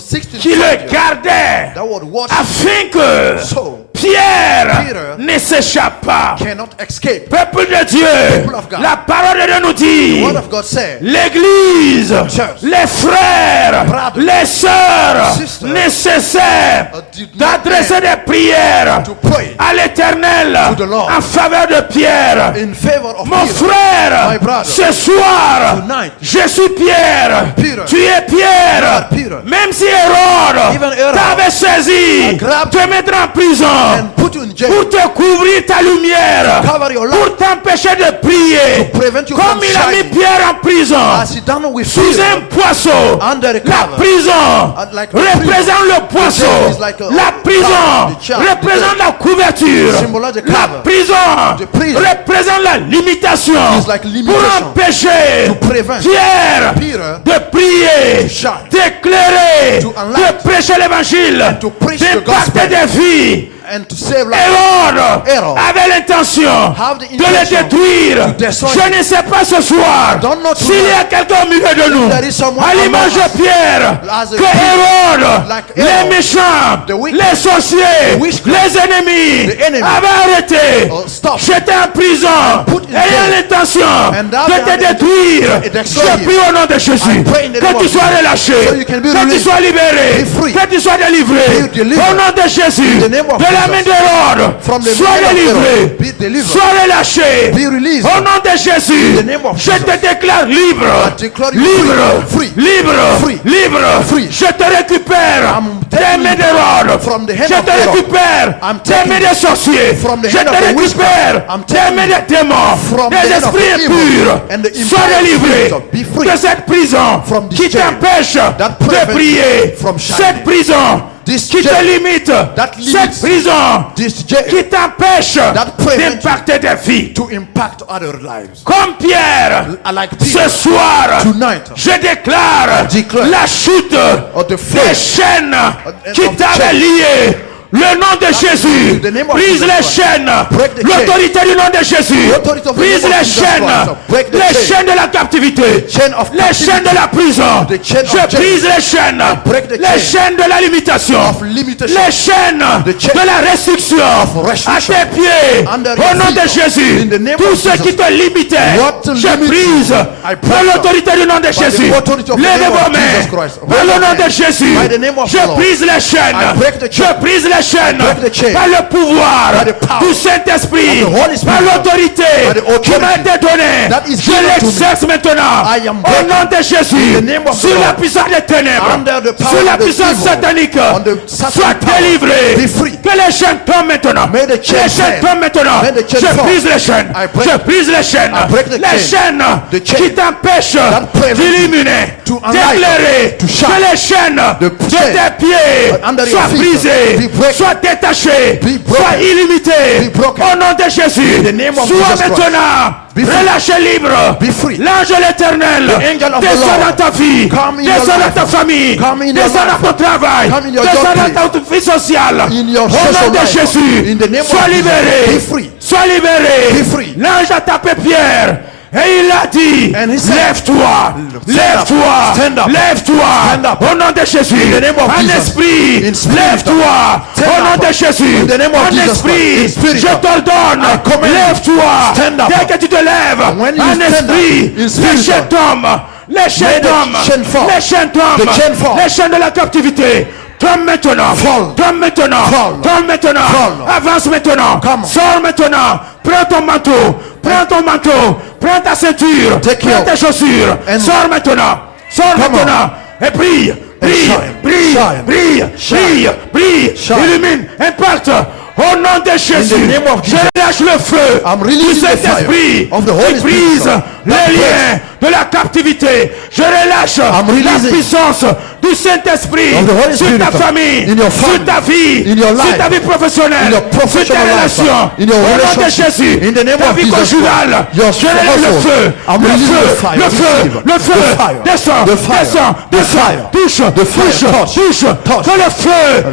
16 qui le soldiers gardaient that would watch afin que so Pierre Peter ne s'échappe pas. cannot escape. Peuple de Dieu, People of God. la parole de Dieu nous The dit, word of God said, l'église, church, les frères, brothers, les sœurs, sisters, nécessaire did not d'adresser end des prières to pray à l'Éternel to the Lord en faveur de Pierre. in favor of Mon Peter. frère, My brother, ce soir, tonight, je suis Pierre, Peter, tu es Pierre. you are Peter. Même si Hérode Even Herod t'avait saisi, grabbed te mettre en prison, and put you in jail, pour te couvrir ta lumière, cover your light, pour t'empêcher de prier, to prevent you comme from il a mis shining. Pierre en prison, As he done with sous Peter, un poisson. under the La cover. prison Like représente le poisson. is like a- La prison the child, représente la couverture. Symbolize the La cover. prison The prison représente la limitation. is like Pour limitation. empêcher To prevent Pierre Peter de prier, to shine. d'éclairer, To enlighten. de prêcher l'évangile, to preach the d'impacter gospel. des vies. and to save lives. Hérode avait l'intention Have the de le intention détruire. to destroy Je ne sais pas ce soir Don't know s'il y a quelqu'un au milieu de nous, there is someone à l'image among de Pierre, as a que king, Hérode, like les Herod, méchants, the wicked, les sorciers, the witchcraft, les ennemis, the enemy, avaient arrêté, stop, j'étais en prison, put in ayant jail, l'intention and thou de te have détruire. destroy Je prie au nom de Jésus I pray in the name que tu of sois Jesus, relâché, so you can be que tu released, sois libéré, be free, que tu sois délivré. be delivered. Au nom de Jésus, In the name of de la Jesus. main d'Hérode, From the sois hand of délivré, Herod, be delivered. sois relâché. Be released. Au nom de Jésus, In the name of je Jesus. te déclare libre, I declare you libre, free, free, libre, free, libre. free. Je te récupère I'm des taking mains you d'Hérode. from the hand Je of te Herod. récupère I'm des taking mains you des sorciers. from the Je hand te of the récupère witchcraft. I'm des taking mains you des démons, from the des hand of esprits the evil impurs. and the Sois impure délivré spirits. Be free de cette prison from this qui jail t'empêche that de prevents prier. you from shining. Cette prison This qui te jail limite. that limits Cette prison this jail qui t'empêche that prevents d'impacter des vies. to impact other lives. Comme Pierre, Like ce Peter, soir, tonight, je déclare I declare la chute of the des flesh chaînes and qui of t'avaient chains lié Le nom de Jésus brise les chaînes. L'autorité du nom de Jésus brise les chaînes. Les chaînes de la captivité. Les chaînes de la prison. Je brise les chaînes. Les chaînes de la limitation. Les chaînes de la restriction. À tes pieds. Au nom de Jésus. Tout ce qui te limitait. Je brise. Par l'autorité du nom de Jésus. Levez vos mains. Par le nom de Jésus. Je brise les chaînes. Je brise les chaînes par le pouvoir du Saint-Esprit, par l'autorité qui m'a été donnée. Je l'exerce maintenant au nom de Jésus sur la puissance des ténèbres, sur la puissance satanique. Sois délivré. Que les chaînes tombent maintenant. Les chaînes tombent maintenant. Je brise les chaînes. Je brise les chaînes. Les chaînes qui t'empêchent d'illuminer, d'éclairer. Que les chaînes de tes pieds soient brisées, soient détachées, soient illimitées. Au nom de Jésus, sois maintenant relâché libre. L'ange de l'Éternel descend dans ta vie, descend dans ta famille, descend dans ton travail, descend dans ta vie sociale. Au nom de Jésus, sois libéré. Sois libéré. L'ange a tapé Pierre. Et il a dit, lève-toi, lève-toi, lève-toi, au nom de Jésus, un esprit, lève-toi, au nom de Jésus, un esprit, je t'ordonne, lève-toi, dès que tu te lèves, un esprit, les chaînes tombent, les chaînes tombent, les chaînes tombent, les chaînes de la captivité. Tombe maintenant, tombe maintenant, tombe maintenant, avance maintenant, sors maintenant, prends ton manteau, prends ton manteau, prends ta ceinture, prends tes chaussures, sors maintenant, et brille, brille, brille, brille, brille, brille, illumine, impacte. Au nom de Jésus, je lâche le feu du Saint-Esprit qui brise les liens de la captivité. Je relâche la puissance du Saint-Esprit sur ta famille, sur ta vie, sur ta vie professionnelle, sur tes relations. Au nom de Jésus, ta vie conjugale, je relâche le feu, le feu, le feu, descends, descends, descends, touche, touche, touche, que le feu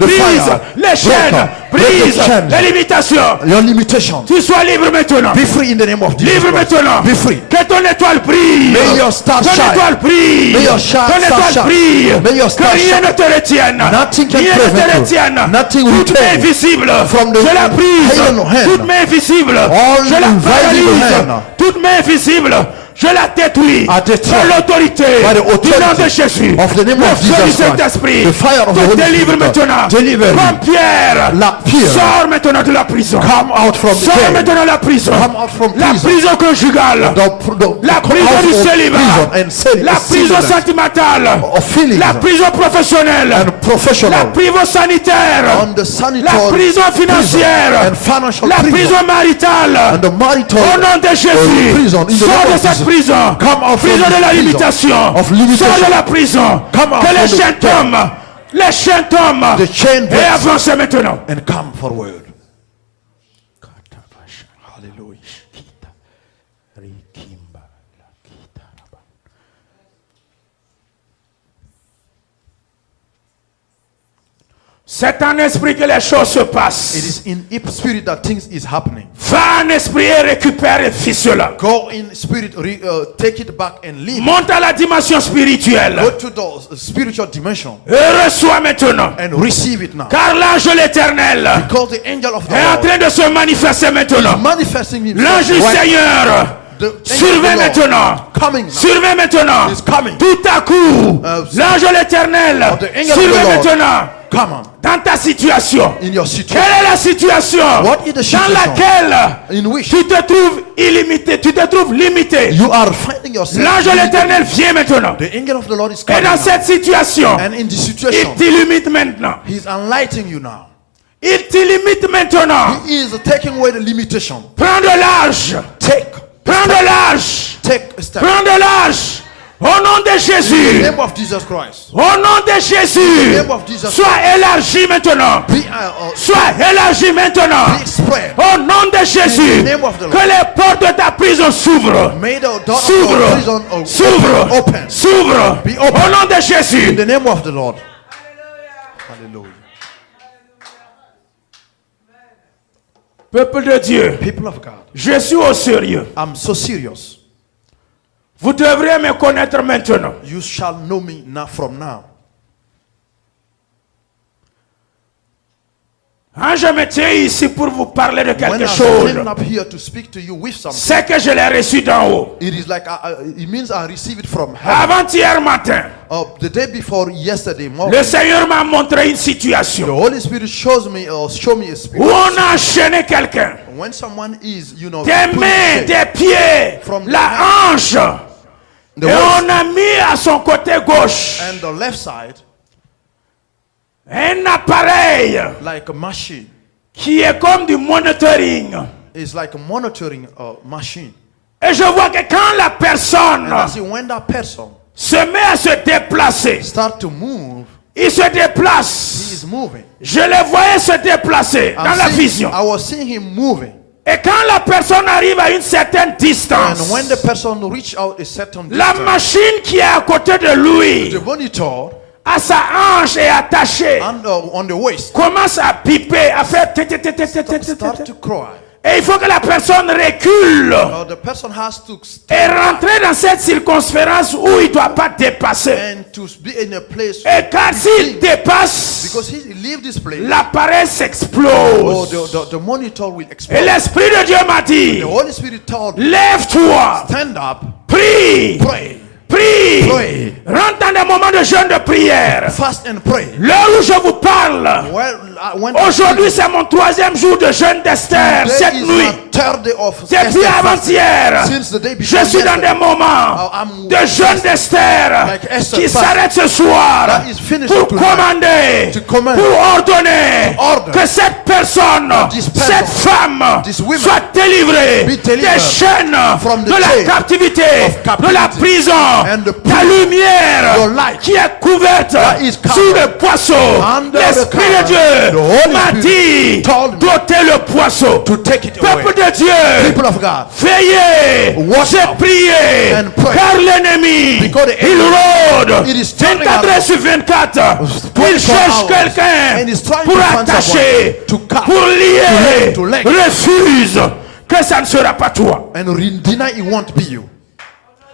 brise les chaînes, brise les limitations. Tu sois libre maintenant. Be free in the name of Jesus. Libre maintenant. Be free. Que ton étoile brille. May your star ton shine. étoile brille. May your star ton étoile brille. May your star que rien shine. ne te retienne. Nothing can Rien ne prevent te you. retienne. Nothing will Toute main take you visible. from the Je la brise. hand. Toute main visible. All Je la invisible paralyse. hand. Toute main visible. Je la détruis par l'autorité du nom de Jésus. Of the name Le of feu du Jesus Saint-Esprit Christ. The fire of the te Holy délivre Spirit. maintenant. Deliver me. Comme Pierre. Sors maintenant de la prison. Come out from the Sors jail. maintenant de la prison. Come out from La prison. prison conjugale. La prison du célibat. La prison sentimentale. La prison professionnelle. La prison sanitaire. La prison financière. La prison maritale. Au nom de Jésus. Sors de cette prison. Prison de la limitation. Sors de la prison. Que les chaînes tombent. Les chaînes tombent. Et avancez maintenant. And come forward. Hallelujah. C'est un esprit que les choses se passent. It is in spirit that things is happening. Va en esprit et récupère et fais cela. Go in spirit, take it back and leave. Monte à la dimension spirituelle. Go to the spiritual dimension Et reçois maintenant. and receive it now. Car l'ange de l'Éternel Because the angel of the est en Lord train de se manifester maintenant. is manifesting himself. L'ange du right Seigneur The angel of surveille the Lord maintenant. coming now. Surveille maintenant. Is coming. Tout à coup, l'ange de l'Éternel the angel of the surveille Lord. maintenant. Come on. Dans ta situation. In your Quelle situation. est la situation What is the dans situation laquelle in which tu te trouves illimité, tu te trouves limité? you are finding yourself. L'ange de l'Éternel vient maintenant. The angel of the Lord is Et coming dans now. cette situation, And in this il situation, t'illimite maintenant. he's enlightening you now. Il t'illimite maintenant. He is taking away the limitation. Prends de l'âge. Prends de l'âge. Take a step. Prends de l'âge. Au nom de In the Jésus. name of Jesus Christ. Au nom de Jésus. name of Jesus Sois élargi maintenant. Sois élargi maintenant. be spread. Au nom de Jésus. In the name of the Lord. Que les portes de ta prison s'ouvrent. May the door of your prison S'ouvre. open. S'ouvre. Be open. Au nom de In Jésus. the name of the Lord. Hallelujah. Peuple de Dieu, People of God, je suis au sérieux. I'm so serious. Vous devrez me connaître maintenant. You shall know me now from now. Hein, je me tiens ici pour vous parler de When quelque I'm chose. standing up here to speak to you with something, C'est que je l'ai reçu d'en haut. it is like it means I receive it from heaven. Avant-hier matin, The day before yesterday morning, le Seigneur m'a montré une the situation Holy Spirit shows me show me a où spirit. on a enchaîné quelqu'un. When someone is, you know, Des put mains, in des pieds, From the la hanche. the Et waist on a mis à son côté gauche and the left side un appareil like a machine. qui est comme du monitoring. It's like a monitoring machine. Et je vois que quand la personne And I see when that person se met à se déplacer, start to move, il se he déplace. is moving. Je le voyais se déplacer dans la vision. I was seeing him moving. Et quand la personne arrive à une certaine distance, And when the person reach out a certain la distance, machine qui est à côté de lui, the monitor à sa hanche est attachée, on the waist commence à piper, à faire start to cry. et il faut que la personne recule The person has to et rentrer dans cette circonférence où il ne doit pas dépasser. and to be in a place Et car s'il dépasse, because he leave this place. l'appareil s'explose. The monitor will Et explode. l'Esprit de Dieu m'a dit, The Holy Spirit told me, lève-toi, stand up, prie, pray, prie, Pray. rentre dans des moments de jeûne de prière. fast and pray. L'heure où je vous parle, When aujourd'hui c'est mon 3e jour de jeûne d'Esther, Today cette is nuit. my third day of Depuis Esther fasting. avant-hier, Since the day before je suis dans yesterday, des moments I'm de jeûne d'Esther like Esther qui fast. s'arrêtent ce soir That is finished pour tonight. commander, To command. pour ordonner To order. que cette personne, This person, cette femme this woman, soit délivrée be delivered des chaînes from the de la chain captivité, of captivity de la prison, and the la prison. lumière Your light qui est couverte that is covered sous le poisson. under L'Esprit the de cover. Dieu The Holy m'a Spirit dit told me d'ôter le poisson. to take it away. Peuple de Dieu, People of God, veillez, Watch j'ai out prié, and pray. car l'ennemi, Because the il enemy, rôde it is turning 24 heures around. sur 24, 24 il cherche hours. quelqu'un And he's trying pour to find attacher, someone to cap, pour lier, to leg. refuse que ça ne sera pas toi. and deny it won't be you.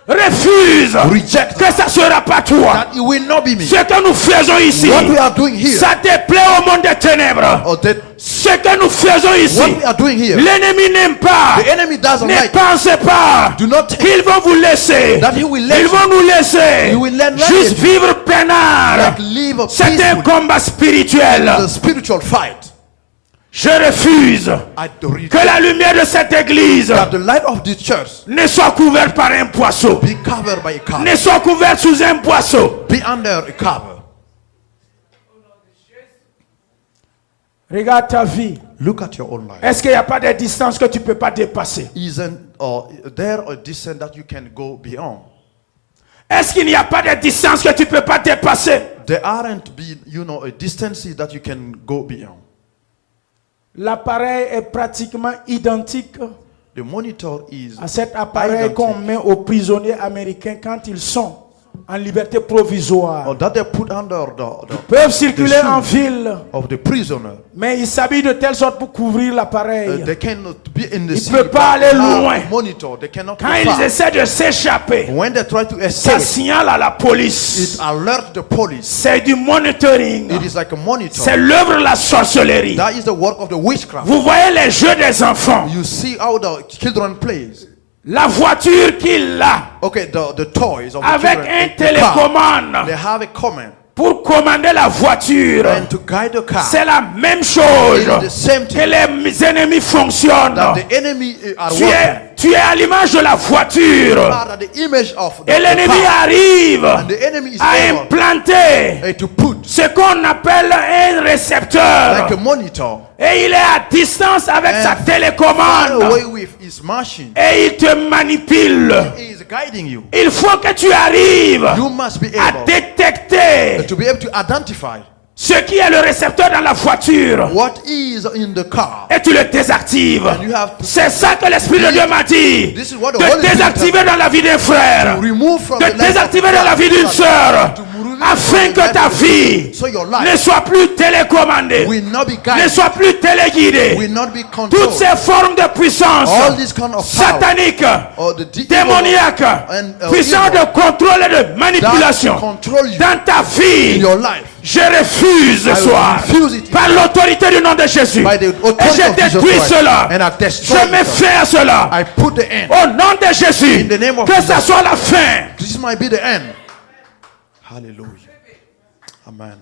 Refuse Reject que ça ne sera pas toi. that it will not be me. Ce que nous faisons ici, What we are doing here, ça déplaît au monde des ténèbres. or that Ce que nous faisons ici, what we are doing here, l'ennemi n'aime pas. the enemy doesn't Ne like. pensez pas Do not think qu'ils vont vous laisser. that he will let Ils you, vont nous laisser He will let juste you. vivre peinard. like live a C'est un peaceful, combat spirituel. the spiritual fight. Je refuse I reject que la lumière de cette église that the light of the church ne soit couverte par un poisson. be covered by a cover, Ne soit couverte sous un poisson. be under a cover. Regarde ta vie. Look at your own life. Est-ce qu'il n'y a pas de distance que tu ne peux pas dépasser? Isn't there a distance that you can go beyond? Est-ce qu'il n'y a pas de distance que tu ne peux pas dépasser? There aren't a distances that you can go beyond. L'appareil est pratiquement identique The monitor is à cet appareil identique. qu'on met aux prisonniers américains quand ils sont en liberté provisoire. or that they put under Ils peuvent circuler shoe en ville, of the prisoner. mais ils s'habillent de telle sorte pour couvrir l'appareil. They cannot be in the Ils city. peuvent pas aller but now loin. Monitor, they cannot Quand go ils far. essaient de s'échapper, When they try to ça escape, signale à la police. it alert the police. C'est du monitoring. It is like a monitor. C'est l'œuvre de la sorcellerie. That is the work of the witchcraft. Vous voyez les jeux des enfants. You see how the children plays. La voiture qu'il a Okay, the toys of the avec children. un the car, télécommande they have a command pour commander la voiture. and to guide the car. C'est la même chose It is the same que thing les ennemis fonctionnent. that the enemy are Tu working. es à l'image de la voiture. Are the image of the Et l'ennemi car. arrive And the enemy is à able implanter to put ce qu'on appelle un récepteur. like a monitor Et il est à distance avec sa far télécommande. away with his machine. Et il te manipule. He is guiding you. Il faut que tu arrives You must be à able détecter to be able to identify ce qui est le récepteur dans la voiture. what is in the car. Et tu le désactives. And you have to C'est ça que l'Esprit de Dieu m'a dit. This is what the De Holy Spirit désactiver dans la vie d'un frère. remove from De the life of désactiver the dans la vie d'une sœur. to remove afin que ta vie ne soit plus télécommandée, ne soit plus téléguidée. Toutes ces formes de puissance satanique, démoniaque, puissance de contrôle et de manipulation dans ta vie, je refuse ce soir par l'autorité du nom de Jésus. Et je détruis cela. Je mets fin à cela. Au nom de Jésus, que ce soit la fin. Hallelujah. Amen.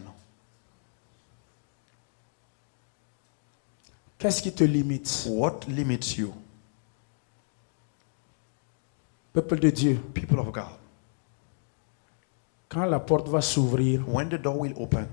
Qu'est-ce qui te limite? What limits you? Peuple de Dieu. People of God. Quand la porte va s'ouvrir, When the door will open,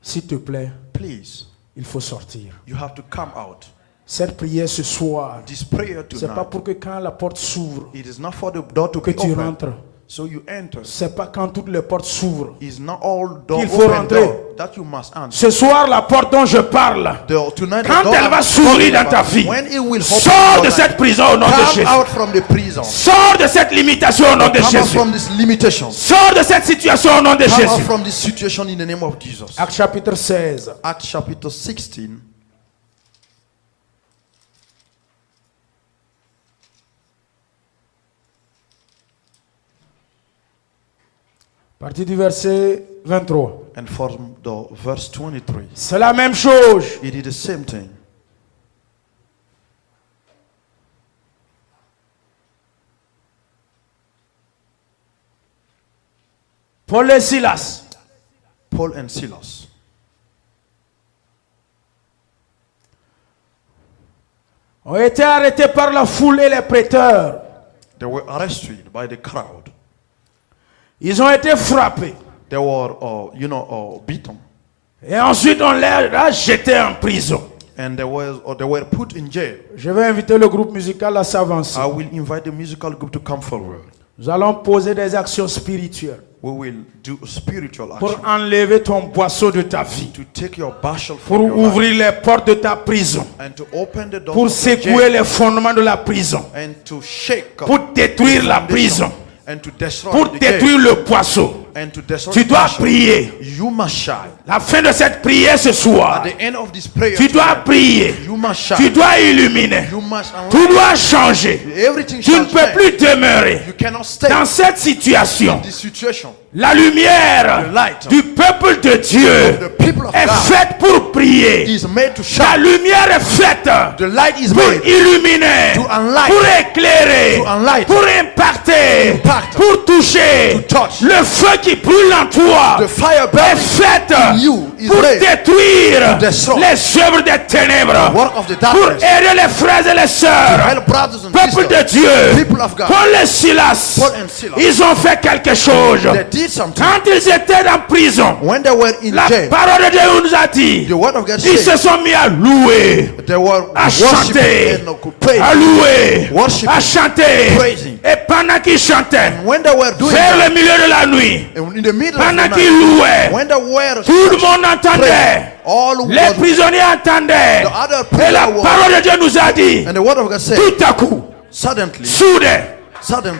s'il te plaît, please, il faut sortir. you have to come out. Cette prière ce soir, This prayer c'est pas tonight, pour que quand la porte s'ouvre, it is not for the door to que be tu open. rentres. So you enter. C'est pas quand toutes les portes s'ouvrent. It's not all door Qu'il faut open rentrer. door that you must answer. Ce soir, la porte dont je parle, Tonight, the quand door elle va I'm s'ouvrir talking dans ta about, vie, when it will open sors your de life, cette prison au nom de come Jésus. out from the prison. Sors de cette limitation au nom de Come out Jésus. from this limitation. Sors de cette situation au nom de Come out Jésus. from this situation in the name of Jesus. Acte chapitre 16. Acts chapter 16. Partie du verset 23. And from the verse 23. C'est la même chose. It is the same thing. Paul et Silas Paul and Silas. ont été arrêtés par la foule et les prêteurs. They were arrested by the crowd. Ils ont été frappés. They were, beaten. Et ensuite, on les a jetés en prison. And they were put in jail. Je vais inviter le groupe musical à s'avancer. I will invite the musical group to come forward. Nous allons poser des actions spirituelles We will do spiritual pour action enlever ton boisseau de ta vie, to take your bushel pour from your life ouvrir les portes de ta prison, and to open the door pour of the secouer jail les fondements de la prison, and to shake pour détruire la prison, and to destroy pour the détruire jail le poisson. and to destroy Tu the dois bushel. prier. You must shine. La fin de cette prière ce At soir, the end of this prayer, tu dois tonight, prier. you must shine. Tu dois illuminer. You must Tu enlighten. dois changer. Everything Tu shall ne peux change. plus demeurer You cannot stay dans in cette situation. this situation. La lumière The light du peuple de Dieu The people of est God faite pour prier. is made to La shine. lumière est faite The light is pour made illuminer, to enlighten, pour éclairer, to enlighten, pour impacter, impact, pour toucher. to touch. Le feu qui brûle en toi The fire est burning fait in you is pour made détruire to destroy les œuvres des ténèbres, the work of the pour darkness. aider les frères et les sœurs. Help brothers and Peuple de sisters. Dieu, People of God. Paul et Silas, Paul and Silas. ils ont fait quelque chose. They did something. Quand ils étaient en prison, When they were in la jail, parole de Dieu nous a dit, the word of God ils se said sont mis à louer, they were à worshiping chanter, and praising. à louer, Worshiping, à chanter. praising. Et pendant qu'ils chantaient, When they were doing vers that, le milieu de la nuit, and in the middle of pendant the qu'ils night, louaient, when they were tout le monde entendait. all Les was, prisonniers entendaient. the other Et la prayer parole de Dieu nous a dit, and the word of God said, tout à coup, suddenly, soudain,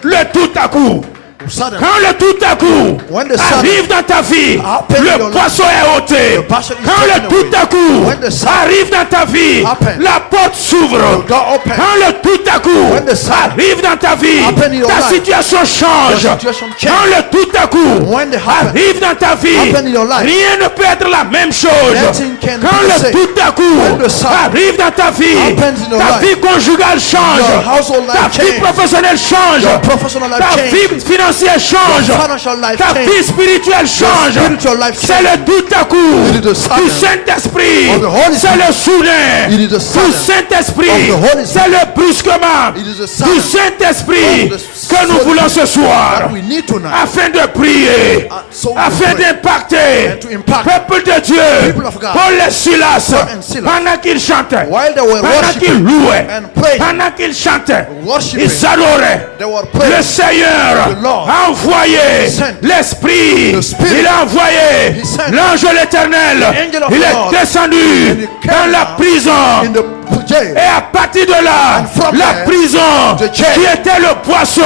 le tout à coup, suddenly, quand le tout à coup When the arrive dans ta vie, happen in le your poisson est ôté. the passion is Quand le taken tout à away. coup When the sun arrive dans ta vie, happen, la porte s'ouvre. the door open. Quand le tout à coup When the sun arrive dans ta vie, happen in your ta life, situation change. your situation change. Quand le tout à coup When the happen, arrive dans ta vie, happen in your life, rien ne peut être la même chose. nothing can Quand be the le same. tout à coup When the sun arrive dans ta vie, happens in your ta life, vie conjugale change, your household ta life vie change, professionnelle change, your professional life ta change, vie financière change, your financial life ta change, vie spirituelle change. spiritual life C'est change. le tout à coup It is the sudden du Saint-Esprit. of the Holy C'est Spirit. le soudain It is the du sudden Saint-Esprit. of the Holy Spirit. C'est le brusquement It is the du sudden Saint-Esprit of the que nous Holy voulons ce soir, that we need tonight. afin de prier, So we afin pray d'impacter and to impact peuple de Dieu. people of God. Paul et Silas, Paul and Silas. pendant qu'ils chantaient, While they were pendant qu'ils worshiping louaient, and praying, pendant qu'ils chantaient, worshiping, ils adoraient. they were Le praying. Seigneur The Lord a envoyé sent l'Esprit. the Spirit. Il a envoyé He sent l'ange de l'Éternel. the angel of Il the est Lord. descendu And he came dans la down prison in the Et à partir de là, la prison qui était le poisson,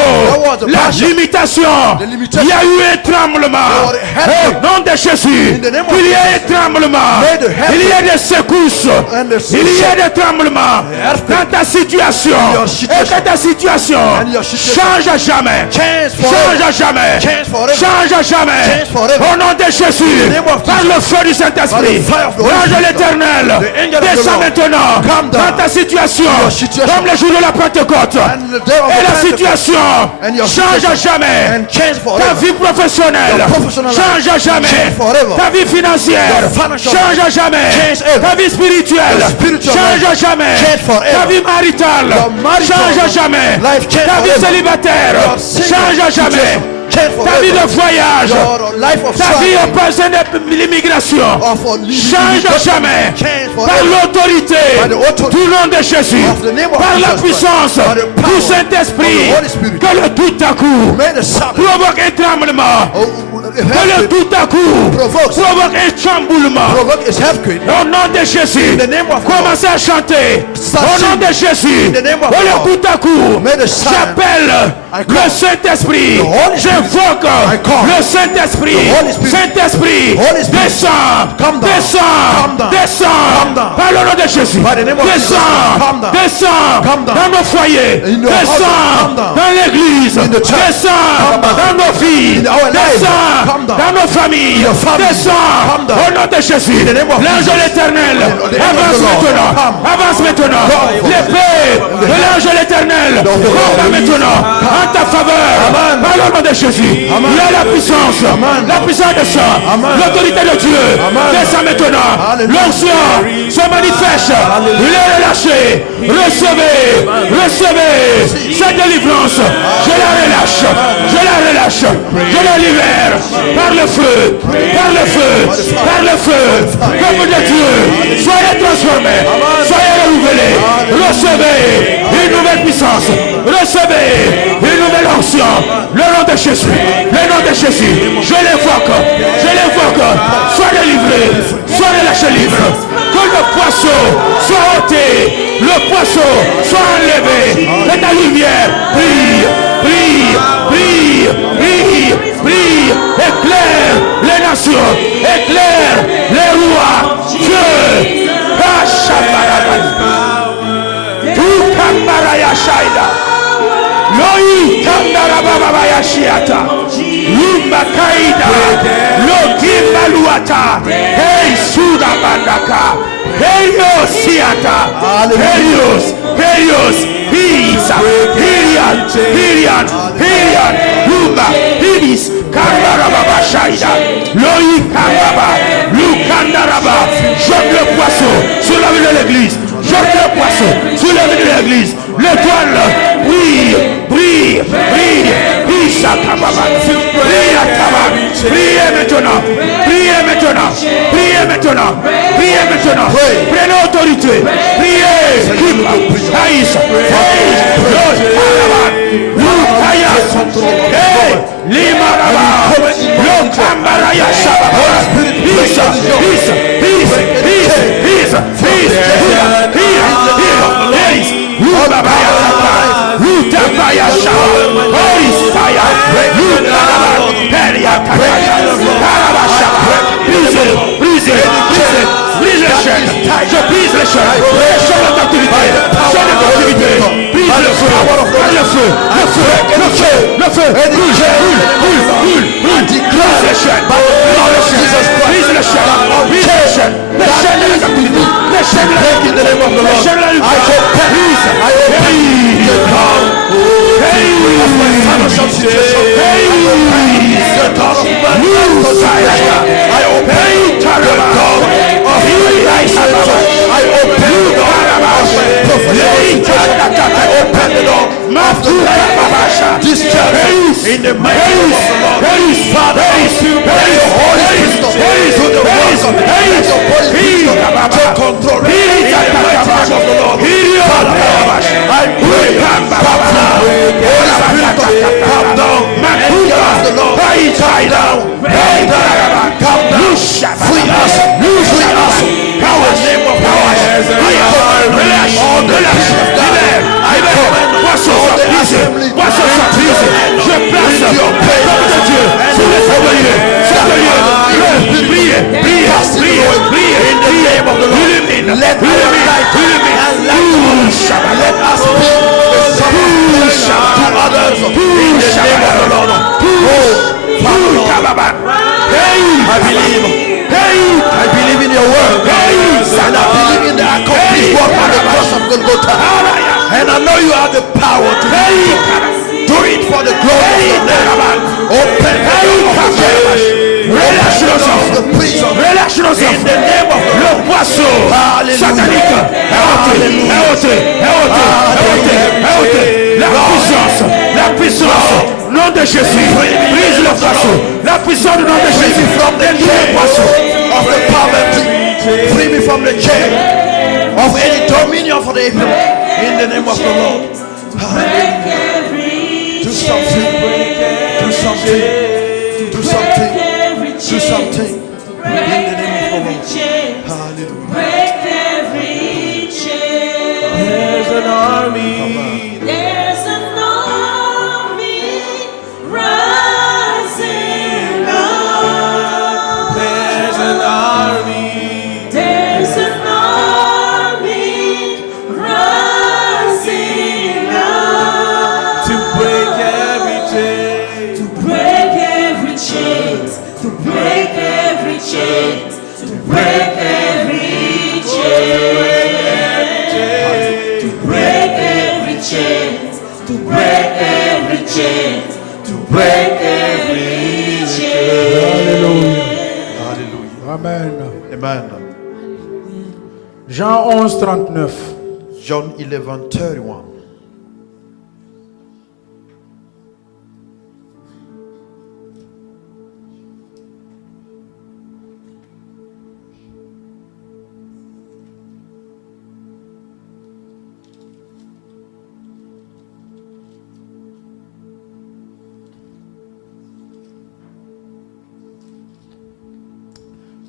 la limitation, il y a eu un tremblement. Au nom de Jésus, il y a un tremblement. Il y a des secousses. Il y a des tremblements dans ta situation. Et que ta situation change à jamais. Change à jamais. Change à jamais. Au nom de Jésus, par le feu du Saint-Esprit, l'ange de l'Éternel descend maintenant dans ta situation comme le jour de la Pentecôte. Et la situation change à jamais. Ta vie professionnelle change à jamais. Ta vie financière change à jamais. Ta vie spirituelle change à jamais. Ta vie maritale change à jamais. Ta vie célibataire change à jamais. Ta vie de voyage, ta vie au passé de l'immigration change à jamais par l'autorité du nom de Jésus, par la puissance du Saint-Esprit. Que le tout à coup provoque un tremblement, que le tout à coup provoque un chamboulement. Au nom de Jésus, commencez à chanter. Au nom de Jésus, le tout à coup, j'appelle le Saint-Esprit. J'invoque le Saint-Esprit. Saint-Esprit, descends, descends, descends. Par le nom de Jésus, descends, descends dans nos foyers, descends dans l'église, descends dans nos vies, descends dans nos familles, descends au nom de Jésus. L'ange de l'Éternel avance maintenant, avance maintenant. L'épée de l'ange de l'Éternel combat maintenant en ta faveur. Par le nom de Jésus, il y a la puissance de ça, l'autorité de Dieu descend maintenant. L'onction se manifeste, il est relâché. Recevez, recevez cette délivrance. Je la relâche, je la relâche, je la libère par le feu, par le feu, par le feu. Peuple de Dieu, soyez transformés, soyez renouvelés. Recevez une nouvelle puissance, recevez une nouvelle onction. Le nom de Jésus, le nom de Jésus, je l'évoque, sois délivré, sois relâché libre. Que le poisson soit ôté, le poisson soit enlevé, et ta lumière brille, brille, brille, brille, brille, éclaire les nations, éclaire les rois, Dieu, tout Kambaraya Shaida, Loi Kambarababa Shiata, Lumba Kaida, Lokimba Luata, Hey Suda Bandaka, Hey Siata, Helios, Helios, Pisa, Helian, Helian, Helian, Lumba, Hibis, Kambarababa Shaida, Loi Kambaba, Lukandaraba, jette le poisson sur la vie de l'église. Jette le poisson sur la vie de l'église. L'étoile brille, brille, brille, brille, priez maintenant, priez maintenant, priez maintenant, priez maintenant. Prenez autorité, priez. Haïs, Limaraba, Lokambaraya Shababa, peace, peace, peace, peace, peace, peace, peace, Lubabaya Sapa, Lutabaya Shaba, Horisaya, Lutababa, Peria Takaya, Karabashaba, brise, brise, brise, brise les chaînes, je brise les chaînes de captivité, chaînes de captivité, brise le feu, le feu, le feu, le feu, le feu, brise, brise, brise, brise les chaînes, brise les chaînes, brise les chaînes, les chaînes de la captivité, les chaînes de la captivité, les chaînes de la liberté, brise, in the name of the Lord, Father, pray your Holy Spirit to the works of the hands of Holy Spirit to control in the mighty name of the Lord. Father, I pray, come down, Holy Spirit, come down, angel of the Lord, tie down, come down, free us, free us, power, name of power, I relax all puissance, nom de Jésus, brise le poisson. La puissance du nom de Jésus, détruis le poisson. Of the poverty, free me from the chain of any dominion for the evil. In the name of the Lord. Hallelujah. Do something. Do something. Do something. Do something. In the name of the Lord. Hallelujah. Break every chain. There's an army. There's an army rising up. There's an army. There's an army rising up To break every chain. to break every chains, to break every chains, to break every chains, to break every chains, to break every chains, to break every chains. Hallelujah. Amen. Amen. Jean 11, 39. John 11:31.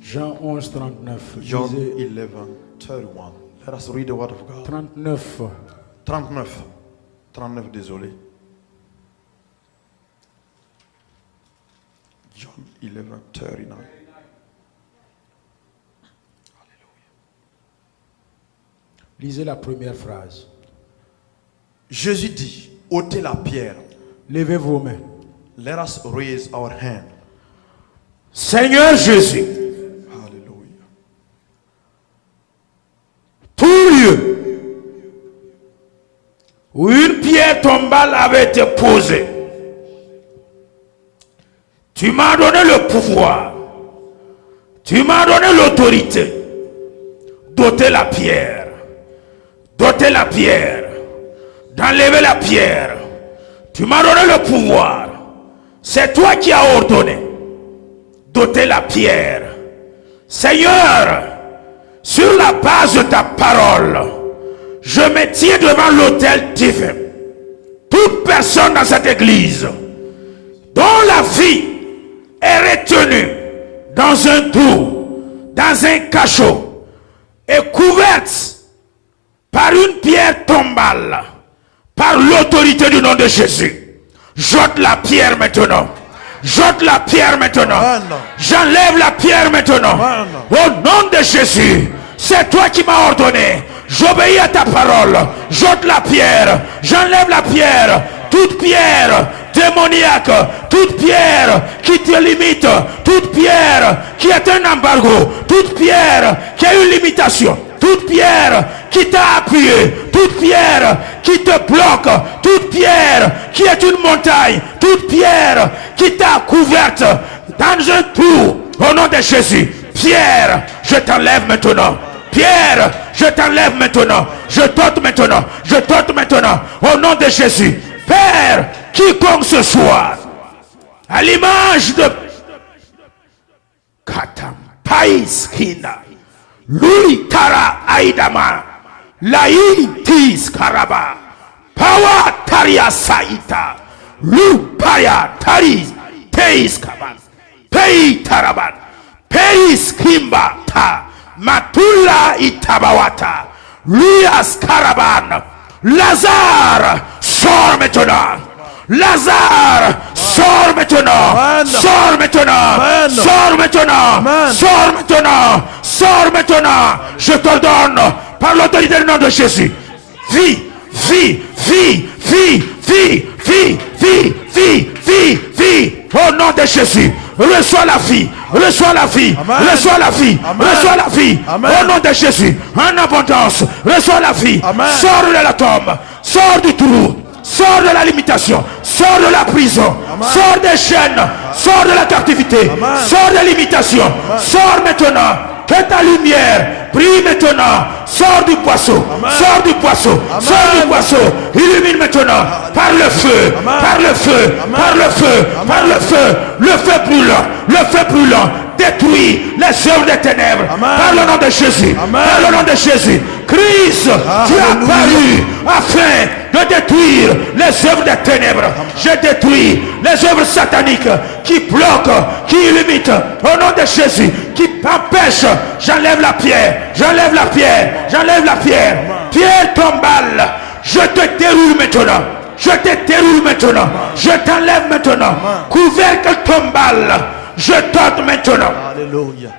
Jean 11, 39. John Lisez 11:31. Let us read the word of God. 39. 39. 39, désolé. John 11:39. Lisez la première phrase. Jésus dit, ôtez la pierre. Levez vos mains. Let us raise our hand. Seigneur Jésus, Hallelujah. tout lieu où une pierre tombale avait été posée, tu m'as donné le pouvoir, tu m'as donné l'autorité d'ôter la pierre, d'enlever la pierre. Tu m'as donné le pouvoir. C'est toi qui as ordonné d'ôter la pierre. Seigneur, sur la base de ta parole, je me tiens devant l'autel divin. Toute personne dans cette église dont la vie est retenue dans un trou, dans un cachot, et couverte par une pierre tombale, par l'autorité du nom de Jésus. J'ôte la pierre maintenant. J'ôte la pierre maintenant. J'enlève la pierre maintenant. Au nom de Jésus, c'est toi qui m'as ordonné. J'obéis à ta parole. J'ôte la pierre. J'enlève la pierre. Toute pierre démoniaque, toute pierre qui te limite, toute pierre qui est un embargo, toute pierre qui a une limitation, toute pierre qui t'a appuyé, toute pierre qui te bloque, toute pierre qui est une montagne, toute pierre qui t'a couverte dans un trou, au nom de Jésus. Pierre, je t'enlève maintenant. Pierre, je t'enlève maintenant. Je t'ôte maintenant. Je t'ôte maintenant. Au nom de Jésus. Père, quiconque ce soir, à l'image de Katam, Païs Kina, Lui Tara Aidama, Laï Tis Karaba, Pawa Taria Saïta, Lu Paya Taris, Teis Kaban, Pei Taraban, Peis Kimba Ta, Matula Itabawata, Luias Karaban, Lazare, sors maintenant. Lazare, sors maintenant. Sors maintenant. Sors maintenant. Sors maintenant. Sors maintenant. Je t'ordonne par l'autorité du nom de Jésus. Vie, vie, vie, vie, vie, vie, vie, vie, vie, vie. Au nom de Jésus. Reçois la vie, reçois la vie, reçois la vie, reçois la vie. Au nom de Jésus, en abondance, reçois la vie. Sors de la tombe, sors du trou, sors de la limitation, sors de la prison, sors des chaînes, sors de la captivité, sors de l'imitation, sors maintenant. Que ta lumière Prie maintenant. Sors du poisson. Sors du poisson. Sors du poisson. Illumine maintenant. Par le feu. Par le feu. Par le feu. Par le feu. Le feu brûlant. Le feu brûlant. Détruis les œuvres des ténèbres. Par le nom de Jésus. Par le nom de Jésus. Christ, tu as apparu afin de détruire les œuvres des ténèbres. Je détruis les œuvres sataniques qui bloquent, qui limitent. Au nom de Jésus, qui empêchent. J'enlève la pierre. J'enlève la pierre. J'enlève la pierre. Pierre tombale. Je te déroule maintenant. Je te déroule maintenant. Je t'enlève maintenant. Couvercle tombale. Je t'ôte maintenant. Alléluia.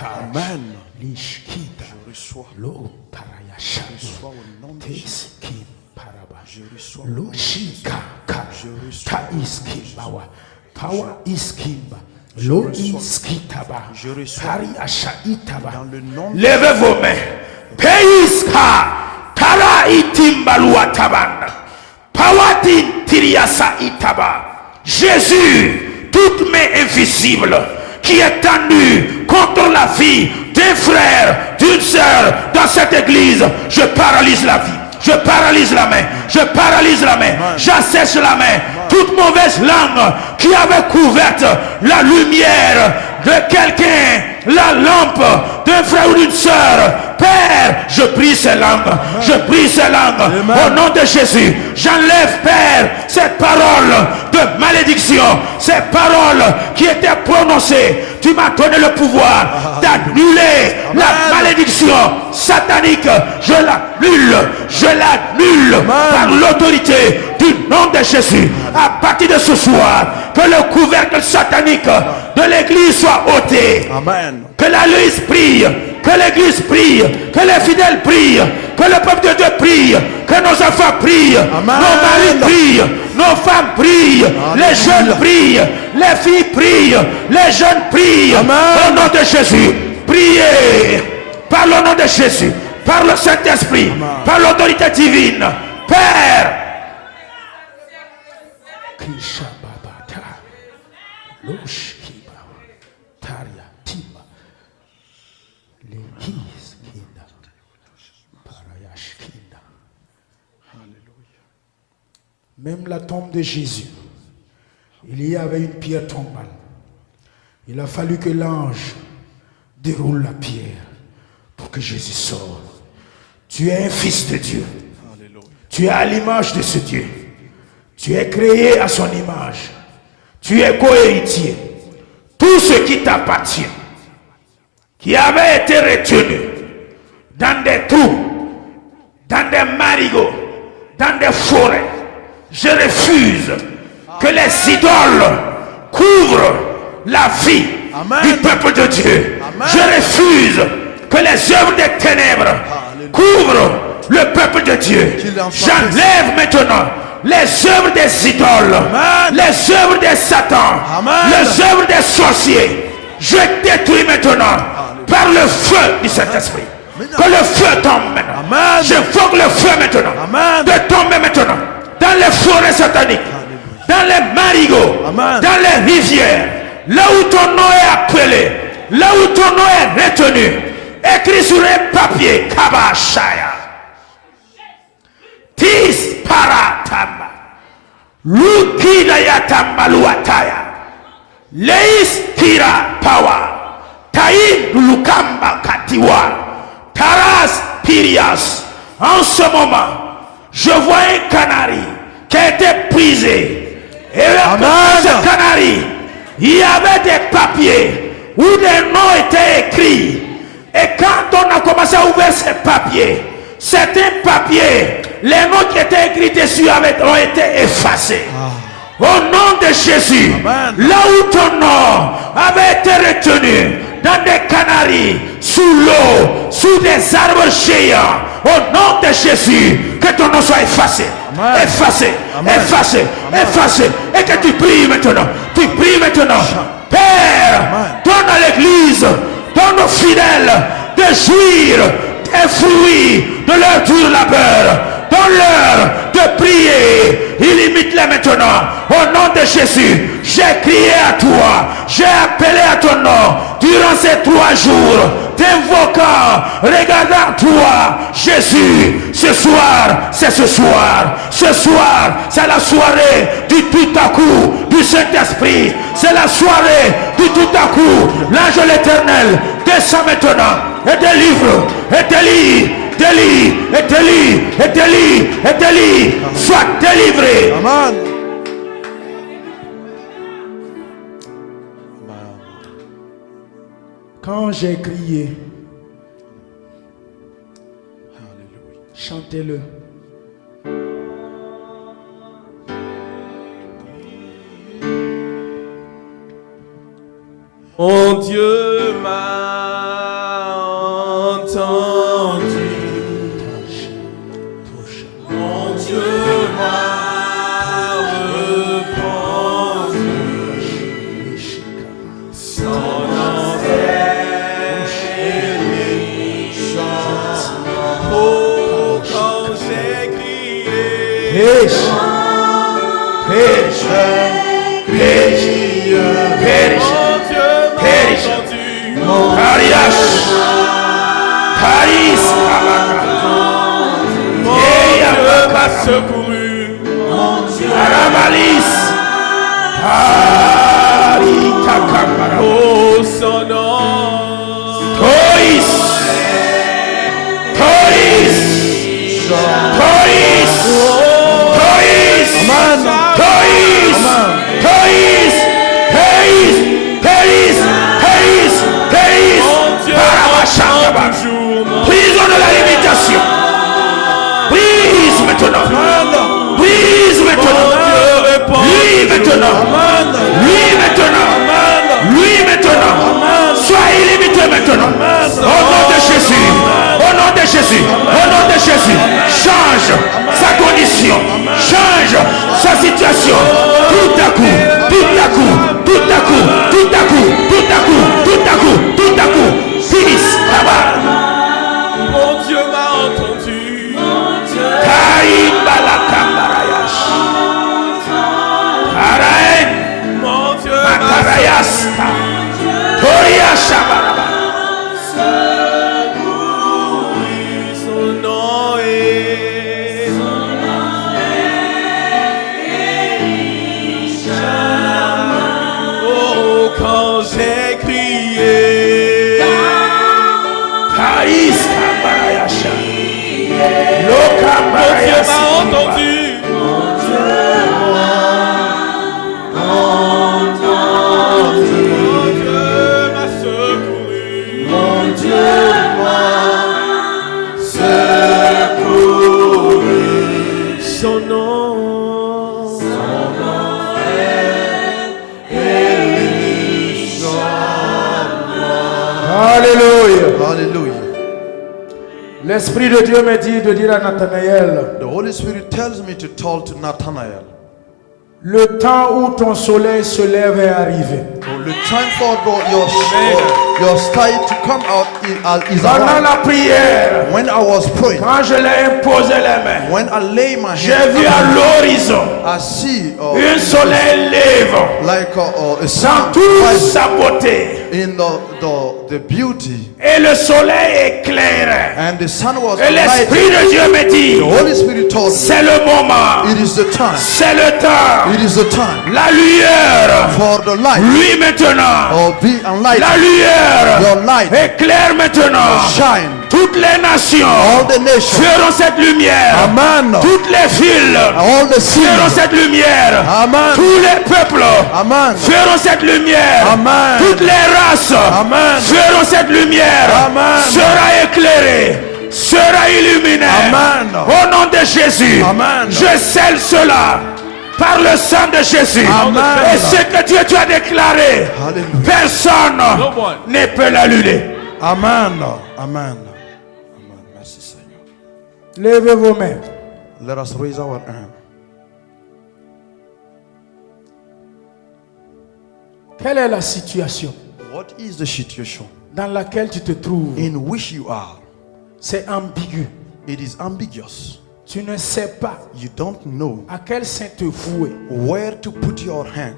Amen. Je reçois. Je reçois. Power is Kimba. Lo iskitaba. Dans le nom de levez vos mains. Peiska. Tara itimbalua tabanda. Pawati tiriasa itaba. Jésus, toute main invisible qui est tendue contre la vie d'un frère, d'une sœur dans cette église, je paralyse la vie. Je paralyse la main. Je paralyse la main. J'assèche la main. Toute mauvaise langue qui avait couverte la lumière de quelqu'un, la lampe d'un frère ou d'une sœur. Père, je prie ces langues. Je prie ces langues. Au nom de Jésus, j'enlève, Père, ces paroles de malédiction. Ces paroles qui étaient prononcées. Tu m'as donné le pouvoir d'annuler la malédiction satanique. Je l'annule. Je l'annule par l'autorité du nom de Jésus. À partir de ce soir, que le couvercle satanique de l'église soit ôté. Amen. Que l'église prie. Que l'église prie. Que les fidèles prient. Que le peuple de Dieu prie. Que nos enfants prient. Amen. Nos maris prient. Nos femmes prient. Amen. Les jeunes prient. Les filles prient. Les jeunes prient. Amen. Au nom de Jésus. Priez. Par le nom de Jésus. Par le Saint-Esprit. Par l'autorité divine. Père. Même la tombe de Jésus, il y avait une pierre tombale. Il a fallu que l'ange déroule la pierre pour que Jésus sorte. Tu es un fils de Dieu. Tu es à l'image de ce Dieu. Tu es créé à son image. Tu es co-héritier. Tout ce qui t'appartient, qui avait été retenu dans des trous, dans des marigots, dans des forêts, je refuse que les idoles couvrent la vie du peuple de Dieu. Je refuse que les œuvres des ténèbres couvrent le peuple de Dieu. J'enlève maintenant les œuvres des idoles, les œuvres des satans, les œuvres des sorciers. Je détruis maintenant par le feu du Saint-Esprit. Que le feu tombe maintenant. Je veux que le feu maintenant de tomber maintenant dans les forêts sataniques, dans les marigots, dans les rivières, là où ton nom est appelé, là où ton nom est retenu, écrit sur un papier, Kabashaya. Tis paratamba. Lukida yatamba luataya. Leis tira pawa. Taïd lukamba katiwa. Taras pirias. En ce moment, je vois un canari qui a été brisé. Et dans ce canari, il y avait des papiers où des noms étaient écrits. Et quand on a commencé à ouvrir ces papiers, certains papiers, les noms qui étaient écrits dessus ont été effacés. Au nom de Jésus, là où ton nom avait été retenu, dans des canaries, sous l'eau, sous des arbres géants, au nom de Jésus, que ton nom soit effacé. Effacé, effacé, effacé. Et que tu pries maintenant. Tu pries maintenant. Père, donne à l'église, donne aux fidèles de jouir des fruits de leur dur labeur. Donne-leur de prier. Illimite-les maintenant. Au nom de Jésus, j'ai crié à toi. J'ai appelé à ton nom durant ces 3 jours. t'invoquant, regardant toi, Jésus. Ce soir, c'est ce soir. Ce soir, c'est la soirée du tout à coup du Saint-Esprit. C'est la soirée du tout à coup. L'ange de l'Éternel descend maintenant et délivre, et délie, et délie. Sois délivré. Amen. Quand j'ai crié, Alléluia. chantez-le. Mon Dieu m'a entendu. Mon Dieu m'a répondu. Son enfer et chant. Oh, quand j'ai crié. Arias, Paris, secouru, Aramalis, Arita Kamara, oh son nom, Tois, Brise de la limitation. Brise maintenant. Brise maintenant. Lui maintenant. Lui maintenant. Sois illimité maintenant. Au nom de Jésus. Au nom de Jésus. Au nom de Jésus. Change sa condition. Change sa situation. Tout à coup. Tout à coup. Tout à coup. Tout à coup. Tout à coup. Tout à coup. Tout à coup. Finisse là-bas. Mon Dieu m'a entendu. Mon Dieu m'a secouru. Son nom est oh, quand j'ai crié. Mon Dieu m'a entendu. Mon Dieu m'a secouru. Mon Dieu m'a secouru. Son nom Alléluia. Hallelujah. L'Esprit de Dieu me dit de dire à Nathanaël, The Holy Spirit tells me to tell to Nathanael, le temps où ton soleil se lève est arrivé. the time for your sky to come out is Pendant arrived. la prière, When I was praying, quand je l'ai imposé les mains, when I lay my j'ai hand, vu à l'horizon I see un soleil lève like a dans sun toute rising sa beauté. in the beauty, Et le soleil éclaire. and the sun was Et lighted. l'Esprit de Dieu me dit, The Holy Spirit told me, c'est le moment, it is the time, c'est le temps. it is the time La lumière, for the light lui maintenant. or be enlightened. La lumière Your light éclaire maintenant. shine. Toutes les nations All the nations, feront cette lumière. amen. Toutes les villes All the feront cities, cette lumière. amen. Tous les peuples Amen. feront cette lumière. Amen. Toutes les races Amen. feront cette lumière. Amen. Sera éclairée, sera illuminée. Amen. Au nom de Jésus, Amen. je scelle cela par le sang de Jésus. Amen. Et ce que Dieu tu as déclaré, Hallelujah. personne No one. ne peut l'annuler. Amen. Amen. Amen. Merci Seigneur. Levez vos mains. Let us raise our hand. Quelle est la situation What is the situation dans laquelle tu te trouves? in which you are? C'est ambigu. It is ambiguous. Tu ne sais pas You don't know à quel sein te vouer. where to put your hand.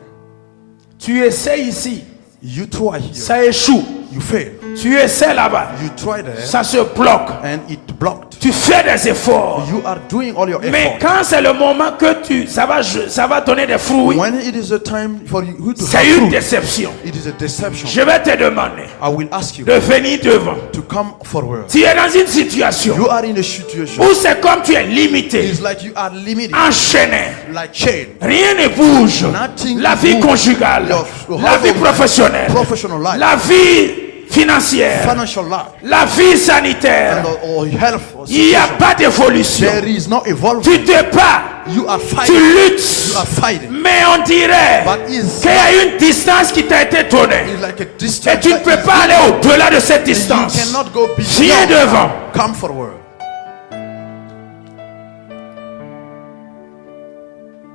Tu essaies ici, You try here. ça échoue. you fail. Tu essaies là-bas. You try there Ça se bloque. and it blocked. Tu fais des efforts. You are doing all your Mais effort. quand c'est le moment que ça va donner des fruits, When it is a time for you to have c'est une fruit, déception. it is a deception. Je vais te demander I will ask you de venir devant. to come forward. Tu es dans une situation You are in a situation. où c'est comme tu es limité, It's like you are limited, enchaîné. like chain. Rien ne bouge. Nothing La vie moves. conjugale, Your la vie household life, professionnelle, professional life, la vie financière, financial life, la vie sanitaire. or health. Or Il n'y a situation. pas d'évolution. There is no evolvement. Tu te bats, You are tu fighting. luttes, You are fighting. mais on dirait But it's qu'il y a une distance qui t'a été donnée. It's like a distance. Et tu ne that peux is pas aller au-delà de cette You distance. cannot go Viens beyond. devant. Come forward.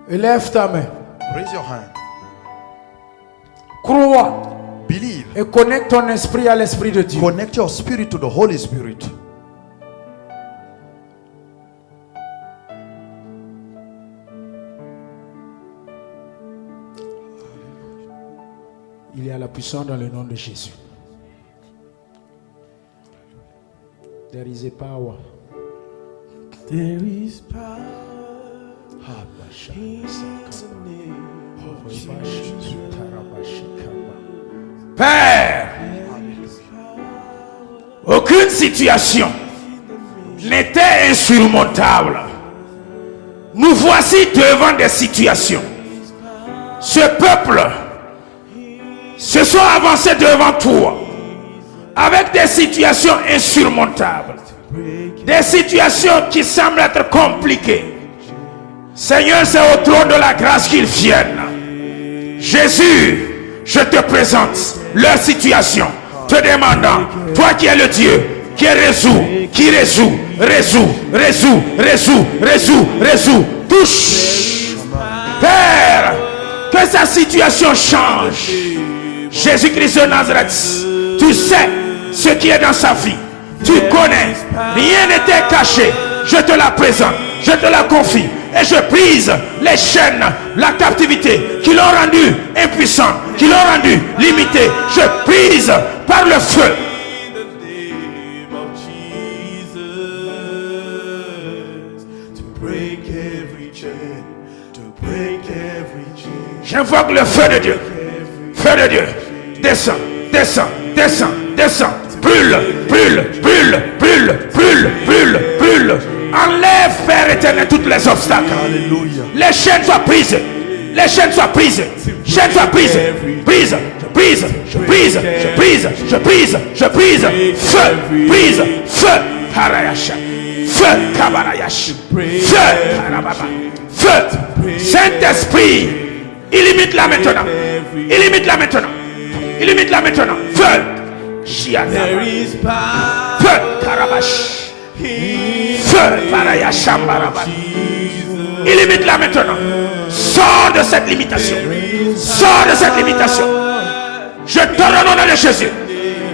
Lève ta main. Raise your hand. Crois Believe. et connecte ton esprit à l'esprit de Dieu. Connect your spirit to the Holy Spirit. Il y a la puissance dans le nom de Jésus. There is a power. There is power Père, aucune situation n'était insurmontable. Nous voici devant des situations. Ce peuple se sont avancés devant toi avec des situations insurmontables, des situations qui semblent être compliquées. Seigneur, c'est au trône de la grâce qu'ils viennent. Jésus, je te présente leur situation, te demandant, toi qui es le Dieu qui résout, touche. Père, que sa situation change. Jésus-Christ de Nazareth, tu sais ce qui est dans sa vie. Tu connais, rien n'était caché. Je te la présente, je te la confie. Et je brise les chaînes, la captivité qui l'ont rendu impuissant, qui l'ont rendu limité. Je brise par le feu. J'invoque le feu de Dieu. Feu de Dieu. Descends, descends, descends, descends. Brûle, brûle, brûle, brûle, brûle, brûle, brûle. Enlève, Père éternel, tous les obstacles. Alléluia. Les chaînes soient prises. Les chaînes soient prises. Chaînes soient prises. Brise, je brise, je brise, je brise, je brise, je brise. Feu, brise, feu, Karayasha. Feu, Kabarayash. Feu, Karababa. Feu, Saint-Esprit. Illimite-la maintenant. Illimite-la maintenant. Illimite-la maintenant. Feu. There is power Feu, Karabash. Feu, Parayashambaraba. Illimite-la maintenant. Sors de cette limitation. Sors de cette limitation. Je te donne au nom de Jésus.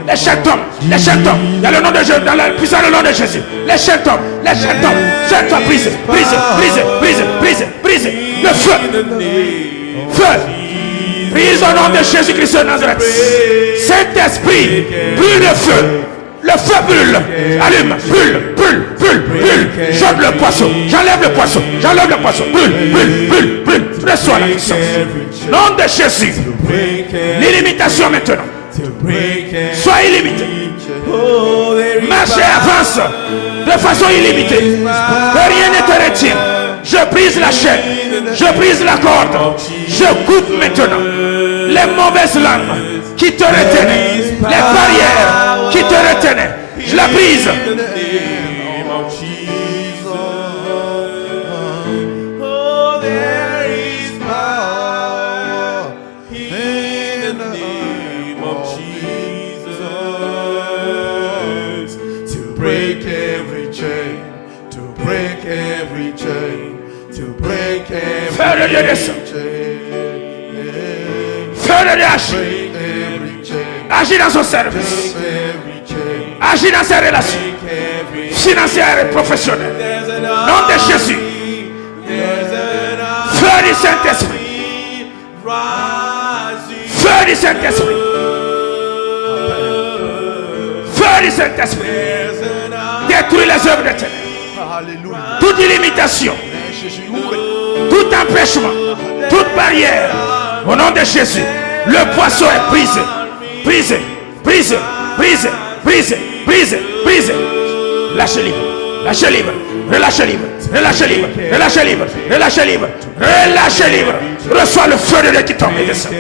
Les chaînes tombent. Les chaînes tombent. Il y a le nom de Jésus. Dans la puissance du nom de Jésus. Les chaînes tombent. Les chaînes tombent. Chaînes soient brisées. Brisées. Brisées. Brisées. Brisées. Brisées. Le feu. Feu. Brise au nom de Jésus-Christ de Nazareth. Saint-Esprit, brûle le feu. Le feu brûle. Allume. Brûle. Brûle. Brûle. Brûle. J'enlève le poisson. J'enlève le poisson. J'enlève le poisson. Brûle. Brûle. Brûle. Brûle. Reçois la puissance. Nom de Jésus. L'illimitation maintenant. Sois illimité. Marche et avance de façon illimitée. Que rien ne te retient. Je brise la chaîne. Je brise la corde. Je coupe maintenant les mauvaises langues qui te retenaient. Les barrières qui te retenaient. Je la brise. Break every chain, to break every chain, to break every Feu de Dieu descend. Feu de Dieu agit. Agis dans son service. Agis dans ses relations financières et professionnelles. Nom de Jésus. Feu du Saint-Esprit. Feu du Saint-Esprit. Feu du Saint-Esprit. Détruis les œuvres de ténèbres. Alléluia. Toute illimitation, tout empêchement, toute barrière. Au nom de Jésus, le poisson est brisé. Brisé, brisé, brisé, brisé, brisé, brisé. Lâchez libre, lâchez libre, relâchez libre, relâchez libre, relâchez libre, relâchez libre, relâchez libre. Reçois le feu de Dieu qui tombe et descend.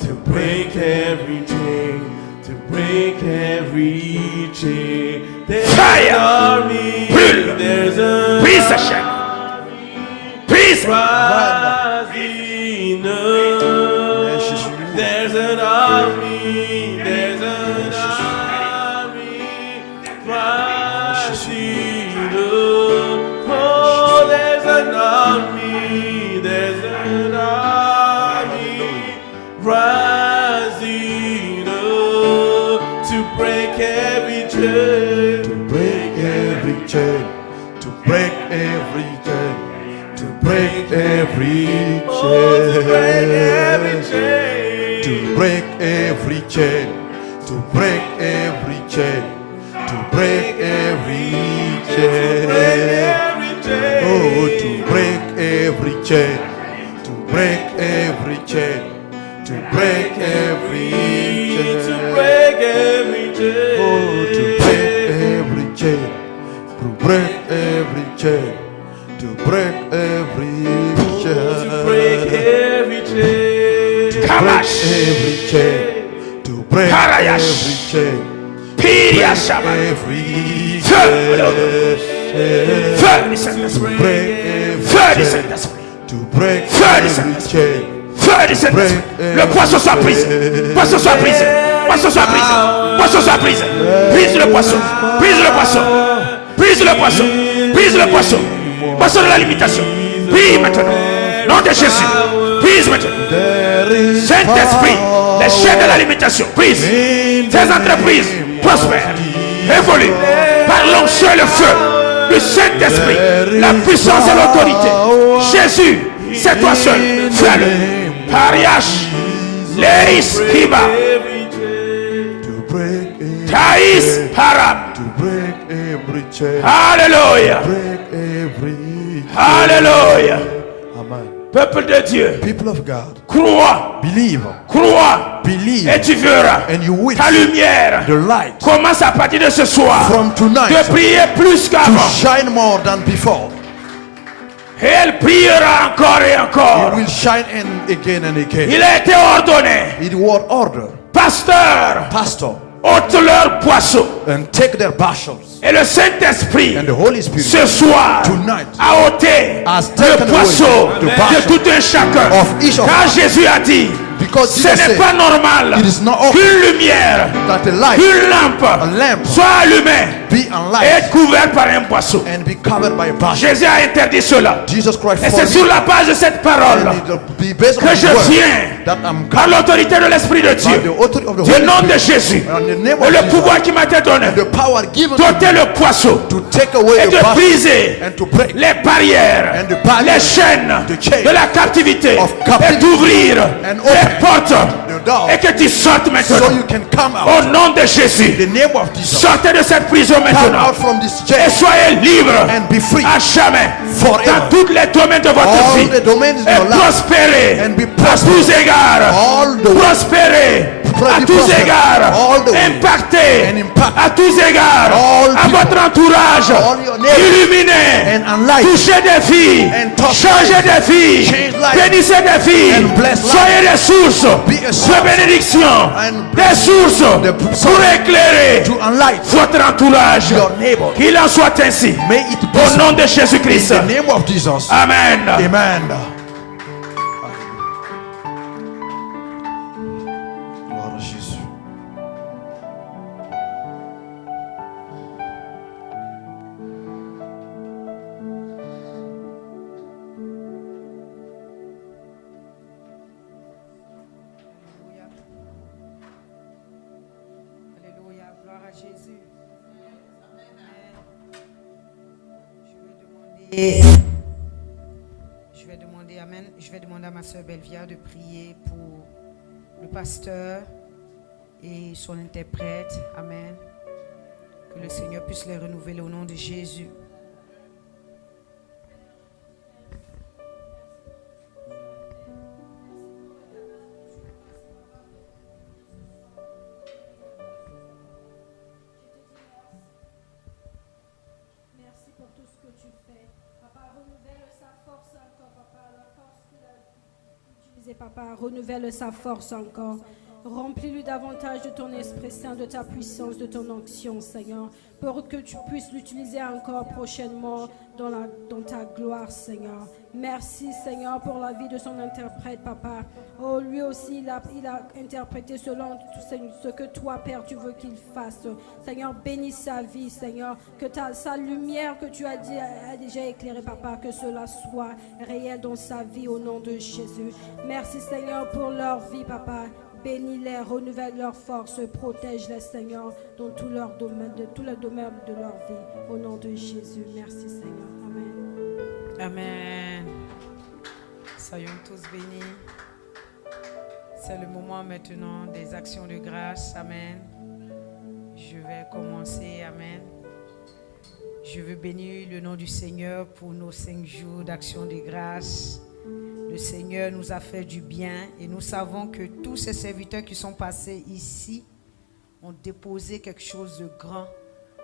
To break every chain, to break every chain. There's Fire. an army, Brûle. there's an Brise sa chaîne. Brise. rising up. There's an army, there's an army rising up. Oh, there's an army, there's an army rising up to break every chain, To break every chain, to break every chain, to break every chain, to break every chain, to break every chain, to break every chain, oh, to break every chain, to break every chain, to break every to chain. break every chain. Oh, to break every chain, to break every chain, to break every chain, To break every chain. break Kamash. every chain, to break Karayash. every chain, Piria Shama. every Feu. chain, Feu du Saint-Esprit. break every Feu du chain, Saint-Esprit. to break Feu du every Saint-Esprit. chain. Feu du Saint-Esprit. Le poisson soit brisé. Poisson soit brisé. Poisson soit brisé. Poisson soit brisé. Brise le poisson. Brise le poisson. Brise le poisson. Brise le poisson. Poisson de la limitation. Brise maintenant. Nom de Jésus. Brise maintenant. There is Saint-Esprit. Les chaînes de la limitation. Brise. Tes entreprises prospèrent. Évoluent. Par l'onction et le feu du Saint-Esprit. La puissance et l'autorité. Jésus. C'est toi seul. Fais-le. Pariach. Leis Kiba. to break every Taïs Param. to break every chain, Alléluia. break every chain. Alléluia. Amen. Peuple de Dieu. People of God, Crois. believe, Crois. believe, Et tu verras. and you will Ta see lumière the light commence à partir de ce soir. from tonight De prier plus to qu'avant. shine more than before. Et elle priera encore et It encore. will shine again and again. Il a été ordonné. It was order, Pasteur, pastor, ôte leur poisson. and take their bastions, Et le Saint-Esprit, and the Holy Spirit ce soir, tonight a ôté has le taken poisson away the de bastion tout un chacun. of each of Car us. Jésus a dit, Because ce Jesus n'est said pas normal it is not okay qu'une lumière, that the light qu'une lampe lamp soit allumée be et unlighted couverte par un poisson. and be covered by a bastion. Jésus a interdit cela. Jesus Christ Et c'est sur la base de cette parole and it'll be based on que the je word viens that I'm par coming l'autorité de l'Esprit de by Dieu, the authority of the du Holy nom de Spirit Jésus, and the name et of le Jesus, pouvoir qui m'a été donné, and the power given to d'ôter me le poisson to take away et the de bastion briser and to break les barrières, and the barriers, les chaînes the chain de la captivité of et captivity d'ouvrir and les open portes the door et que tu sortes so maintenant. you can come Au out nom de Jésus, in the name of Jesus. sortez de cette prison Come maintenant out from this et chain soyez libres and be free à jamais forever. dans tous les domaines de votre All vie the domains in et your life prospérer and be à prosperous. tous égards, All the way. prospérer à Be tous prosperous. égards, All the way. impacter And impact. à tous égards, All à people. votre entourage, All your neighbors. illuminer, And unlight. toucher des filles, And touch changer des filles, Change life. bénissez des filles, And bless life. soyez des sources Be a source. de bénédiction, And des sources the pour éclairer to unlight votre entourage. your neighbor. Qu'il en soit ainsi. May it be Au so. nom de In Jésus-Christ. the name of Jesus. Amen. Amen. Gloire à Jésus. Alléluia, gloire à Jésus. Amen. Je vais demander Amen. Je vais demander à ma soeur Belvia de prier pour le pasteur et son interprète. Amen. Que le Seigneur puisse les renouveler au nom de Jésus. Merci pour tout ce que tu fais. Papa, renouvelle sa force encore, papa, la force qu'il a utilisée, papa, renouvelle sa force encore. Remplis-lui davantage de ton Esprit Saint, de ta puissance, de ton onction, Seigneur, pour que tu puisses l'utiliser encore prochainement dans ta gloire, Seigneur. Merci, Seigneur, pour la vie de son interprète, papa. Oh, lui aussi, il a interprété selon ce que toi, Père, tu veux qu'il fasse. Seigneur, bénis sa vie, Seigneur, que sa lumière que tu as dit a déjà éclairé, papa, que cela soit réel dans sa vie au nom de Jésus. Merci, Seigneur, pour leur vie, papa. Bénis-les, renouvelle leur force, protège-les, Seigneur, dans tous les domaines de leur vie. Au nom de Jésus, merci, Seigneur. Amen. Amen. Soyons tous bénis. C'est le moment maintenant des actions de grâce. Amen. Je vais commencer. Amen. Je veux bénir le nom du Seigneur pour nos 5 jours d'action de grâce. Le Seigneur nous a fait du bien et nous savons que tous ces serviteurs qui sont passés ici ont déposé quelque chose de grand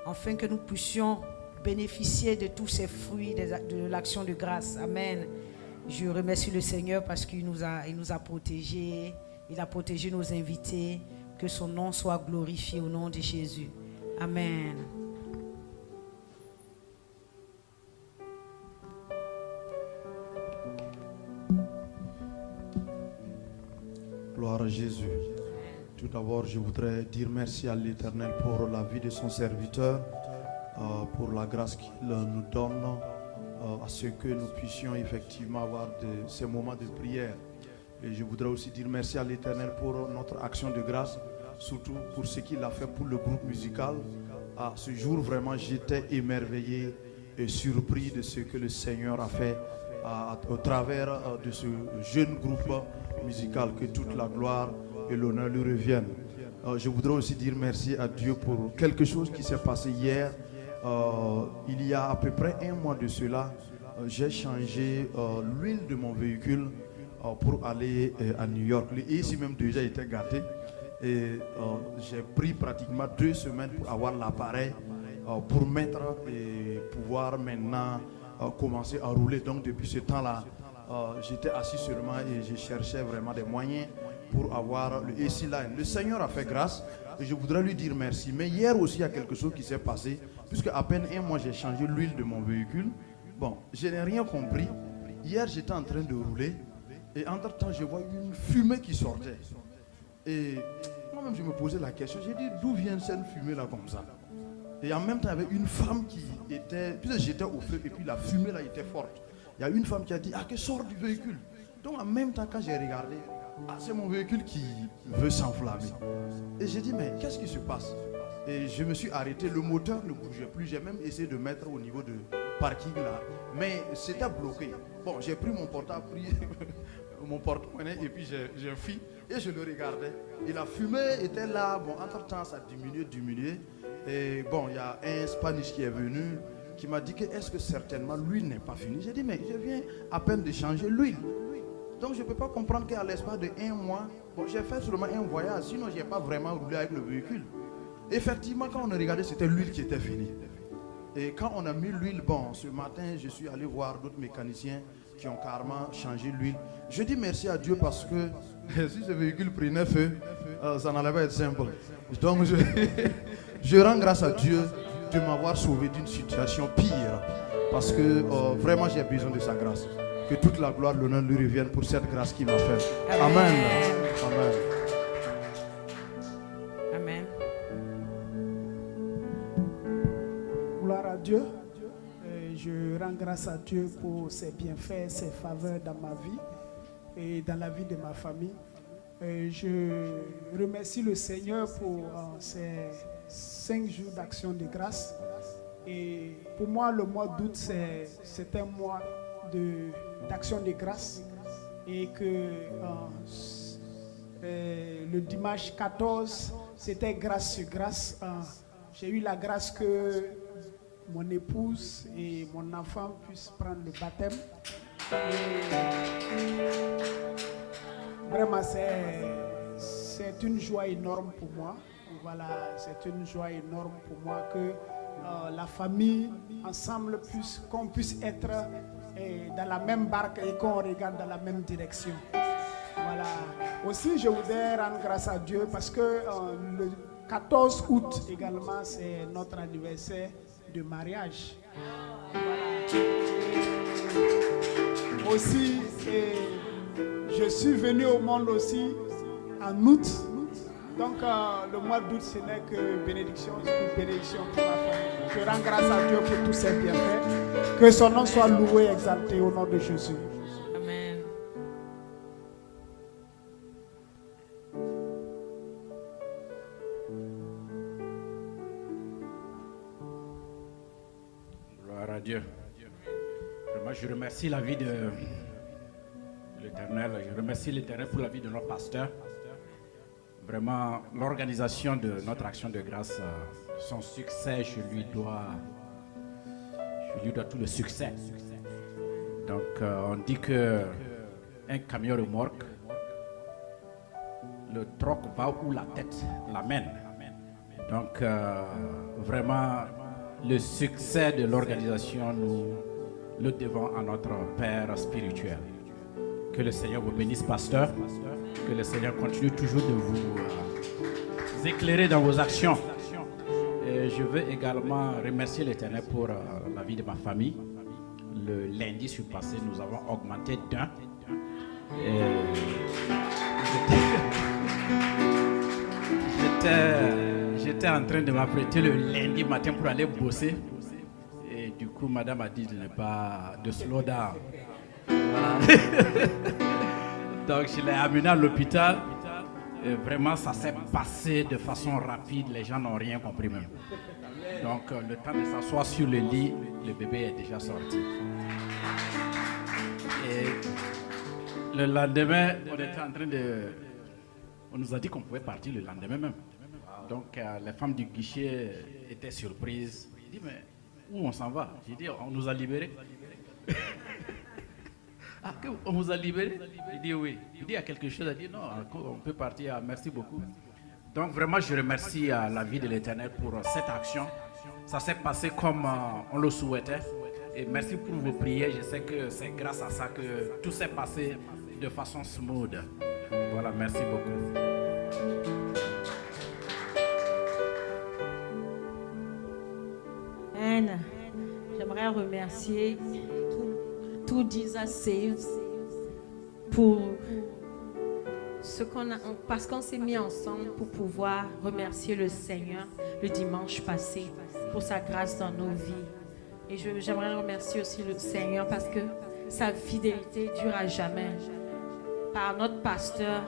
afin que nous puissions bénéficier de tous ces fruits de l'action de grâce. Amen. Je remercie le Seigneur parce qu'il nous a protégés, il a protégé nos invités. Que son nom soit glorifié au nom de Jésus. Amen. Gloire à Jésus. Tout d'abord, je voudrais dire merci à l'Éternel pour la vie de son serviteur, pour la grâce qu'il nous donne, à ce que nous puissions effectivement avoir ces moments de prière. Et je voudrais aussi dire merci à l'Éternel pour notre action de grâce, surtout pour ce qu'il a fait pour le groupe musical. À ce jour, vraiment, j'étais émerveillé et surpris de ce que le Seigneur a fait au travers de ce jeune groupe musical. Que toute la gloire et l'honneur lui reviennent. Je voudrais aussi dire merci à Dieu pour quelque chose qui s'est passé hier. Il y a à peu près 1 mois de cela, j'ai changé l'huile de mon véhicule pour aller à New York. Ici même déjà était gâté. Et j'ai pris pratiquement 2 semaines pour avoir l'appareil pour mettre et pouvoir maintenant commencer à rouler. Donc depuis ce temps-là, j'étais assis seulement et je cherchais vraiment des moyens pour avoir le AC Line. Le Seigneur a fait grâce et je voudrais lui dire merci. Mais hier aussi, il y a quelque chose qui s'est passé, puisque à peine 1 mois, j'ai changé l'huile de mon véhicule. Bon, je n'ai rien compris. Hier, j'étais en train de rouler et entre-temps, je vois une fumée qui sortait. Et moi-même, je me posais la question, j'ai dit, d'où vient cette fumée-là comme ça? Et en même temps, il y avait une femme qui était, puisque j'étais au feu et puis la fumée là était forte. Il y a une femme qui a dit, que sort du véhicule. Donc en même temps, quand j'ai regardé, c'est mon véhicule qui veut s'enflammer. Et j'ai dit, mais qu'est-ce qui se passe? Et je me suis arrêté, le moteur ne bougeait plus. J'ai même essayé de mettre au niveau de parking là. Mais c'était bloqué. Bon, j'ai pris mon portable, mon porte-monnaie et puis j'ai fui et je le regardais. Et la fumée était là. Bon, entre-temps, ça diminuait. Et bon, il y a un Spanish qui est venu, qui m'a dit que est-ce que certainement l'huile n'est pas finie. J'ai dit, mais je viens à peine de changer l'huile. Donc je ne peux pas comprendre qu'à l'espace de 1 mois, bon, j'ai fait seulement un voyage, sinon je n'ai pas vraiment roulé avec le véhicule. Effectivement, quand on a regardé, c'était l'huile qui était finie. Et quand on a mis l'huile, bon, ce matin, je suis allé voir d'autres mécaniciens qui ont carrément changé l'huile. Je dis merci à Dieu parce que si ce véhicule prenait feu, ça n'allait pas être simple. Donc je rends grâce à Dieu de m'avoir sauvé d'une situation pire. Parce que vraiment j'ai besoin de sa grâce. Que toute la gloire, l'honneur lui revienne pour cette grâce qu'il m'a faite. Amen. Amen. Amen. Gloire à Dieu. Je rends grâce à Dieu pour ses bienfaits, ses faveurs dans ma vie et dans la vie de ma famille. Je remercie le Seigneur pour ces 5 jours d'action de grâce. Et pour moi, le mois d'août, c'est un mois d'action de grâce. et que le dimanche 14, c'était grâce sur grâce. J'ai eu la grâce que mon épouse et mon enfant puissent prendre le baptême. Et vraiment, c'est une joie énorme pour moi. Voilà, c'est une joie énorme pour moi que la famille, ensemble, qu'on puisse être dans la même barque et qu'on regarde dans la même direction. Voilà. Aussi, je voudrais rendre grâce à Dieu parce que le 14 août également, c'est notre anniversaire de mariage. Voilà. Aussi, je suis venu au monde aussi en août. Donc, le mois d'août, ce n'est que bénédiction pour ma famille. Je rends grâce à Dieu pour tous ses bienfaits. Que son nom soit loué et exalté au nom de Jésus. Amen. Gloire à Dieu. Vraiment, je remercie la vie de l'Éternel. Je remercie l'Éternel pour la vie de notre pasteur. Vraiment, l'organisation de notre action de grâce, son succès, je lui dois tout le succès. Donc, on dit que un camion remorque, le troc va où la tête l'amène. Donc, vraiment, le succès de l'organisation, nous le devons à notre Père spirituel. Que le Seigneur vous bénisse, pasteur. Que le Seigneur continue toujours de vous éclairer dans vos actions. Et je veux également remercier l'Éternel pour la vie de ma famille. Le lundi surpassé, nous avons augmenté d'un. J'étais en train de m'apprêter le lundi matin pour aller bosser. Et du coup, madame a dit de ne pas de slow down. Voilà. Donc, je l'ai amené à l'hôpital. Et vraiment, ça s'est passé de façon rapide. Les gens n'ont rien compris même. Donc, le temps de s'asseoir sur le lit, le bébé est déjà sorti. Et le lendemain, on était en train de... On nous a dit qu'on pouvait partir le lendemain même. Donc, les femmes du guichet étaient surprises. J'ai dit, mais où on s'en va? J'ai dit, on nous a libérés. Ah, on vous a libéré? Il dit oui. Il dit, il y a quelque chose à dire? Non, on peut partir. Merci beaucoup. Donc vraiment, je remercie la vie de l'Éternel pour cette action. Ça s'est passé comme on le souhaitait. Et merci pour vos prières. Je sais que c'est grâce à ça que tout s'est passé de façon smooth. Voilà, merci beaucoup. Amen. J'aimerais remercier tout Jesus Saves pour ce qu'on a, parce qu'on s'est mis ensemble pour pouvoir remercier le Seigneur le dimanche passé pour sa grâce dans nos vies. Et j'aimerais remercier aussi le Seigneur parce que sa fidélité dure à jamais. Par notre pasteur,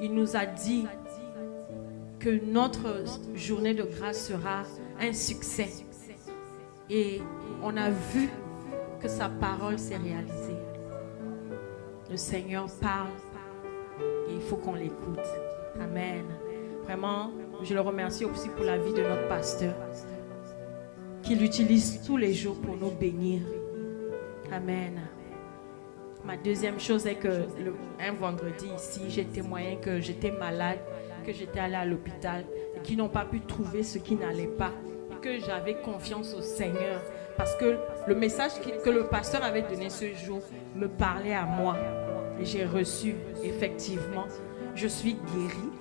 il nous a dit que notre journée de grâce sera un succès. Et on a vu que sa parole s'est réalisée. Le Seigneur parle et il faut qu'on l'écoute. Amen. Vraiment, je le remercie aussi pour la vie de notre pasteur, qu'il utilise tous les jours pour nous bénir. Amen. Ma deuxième chose est que un vendredi ici, j'ai témoigné que j'étais malade, que j'étais allée à l'hôpital et qu'ils n'ont pas pu trouver ce qui n'allait pas. Et que j'avais confiance au Seigneur parce que le message que le pasteur avait donné ce jour me parlait à moi. Et j'ai reçu, effectivement, je suis guérie.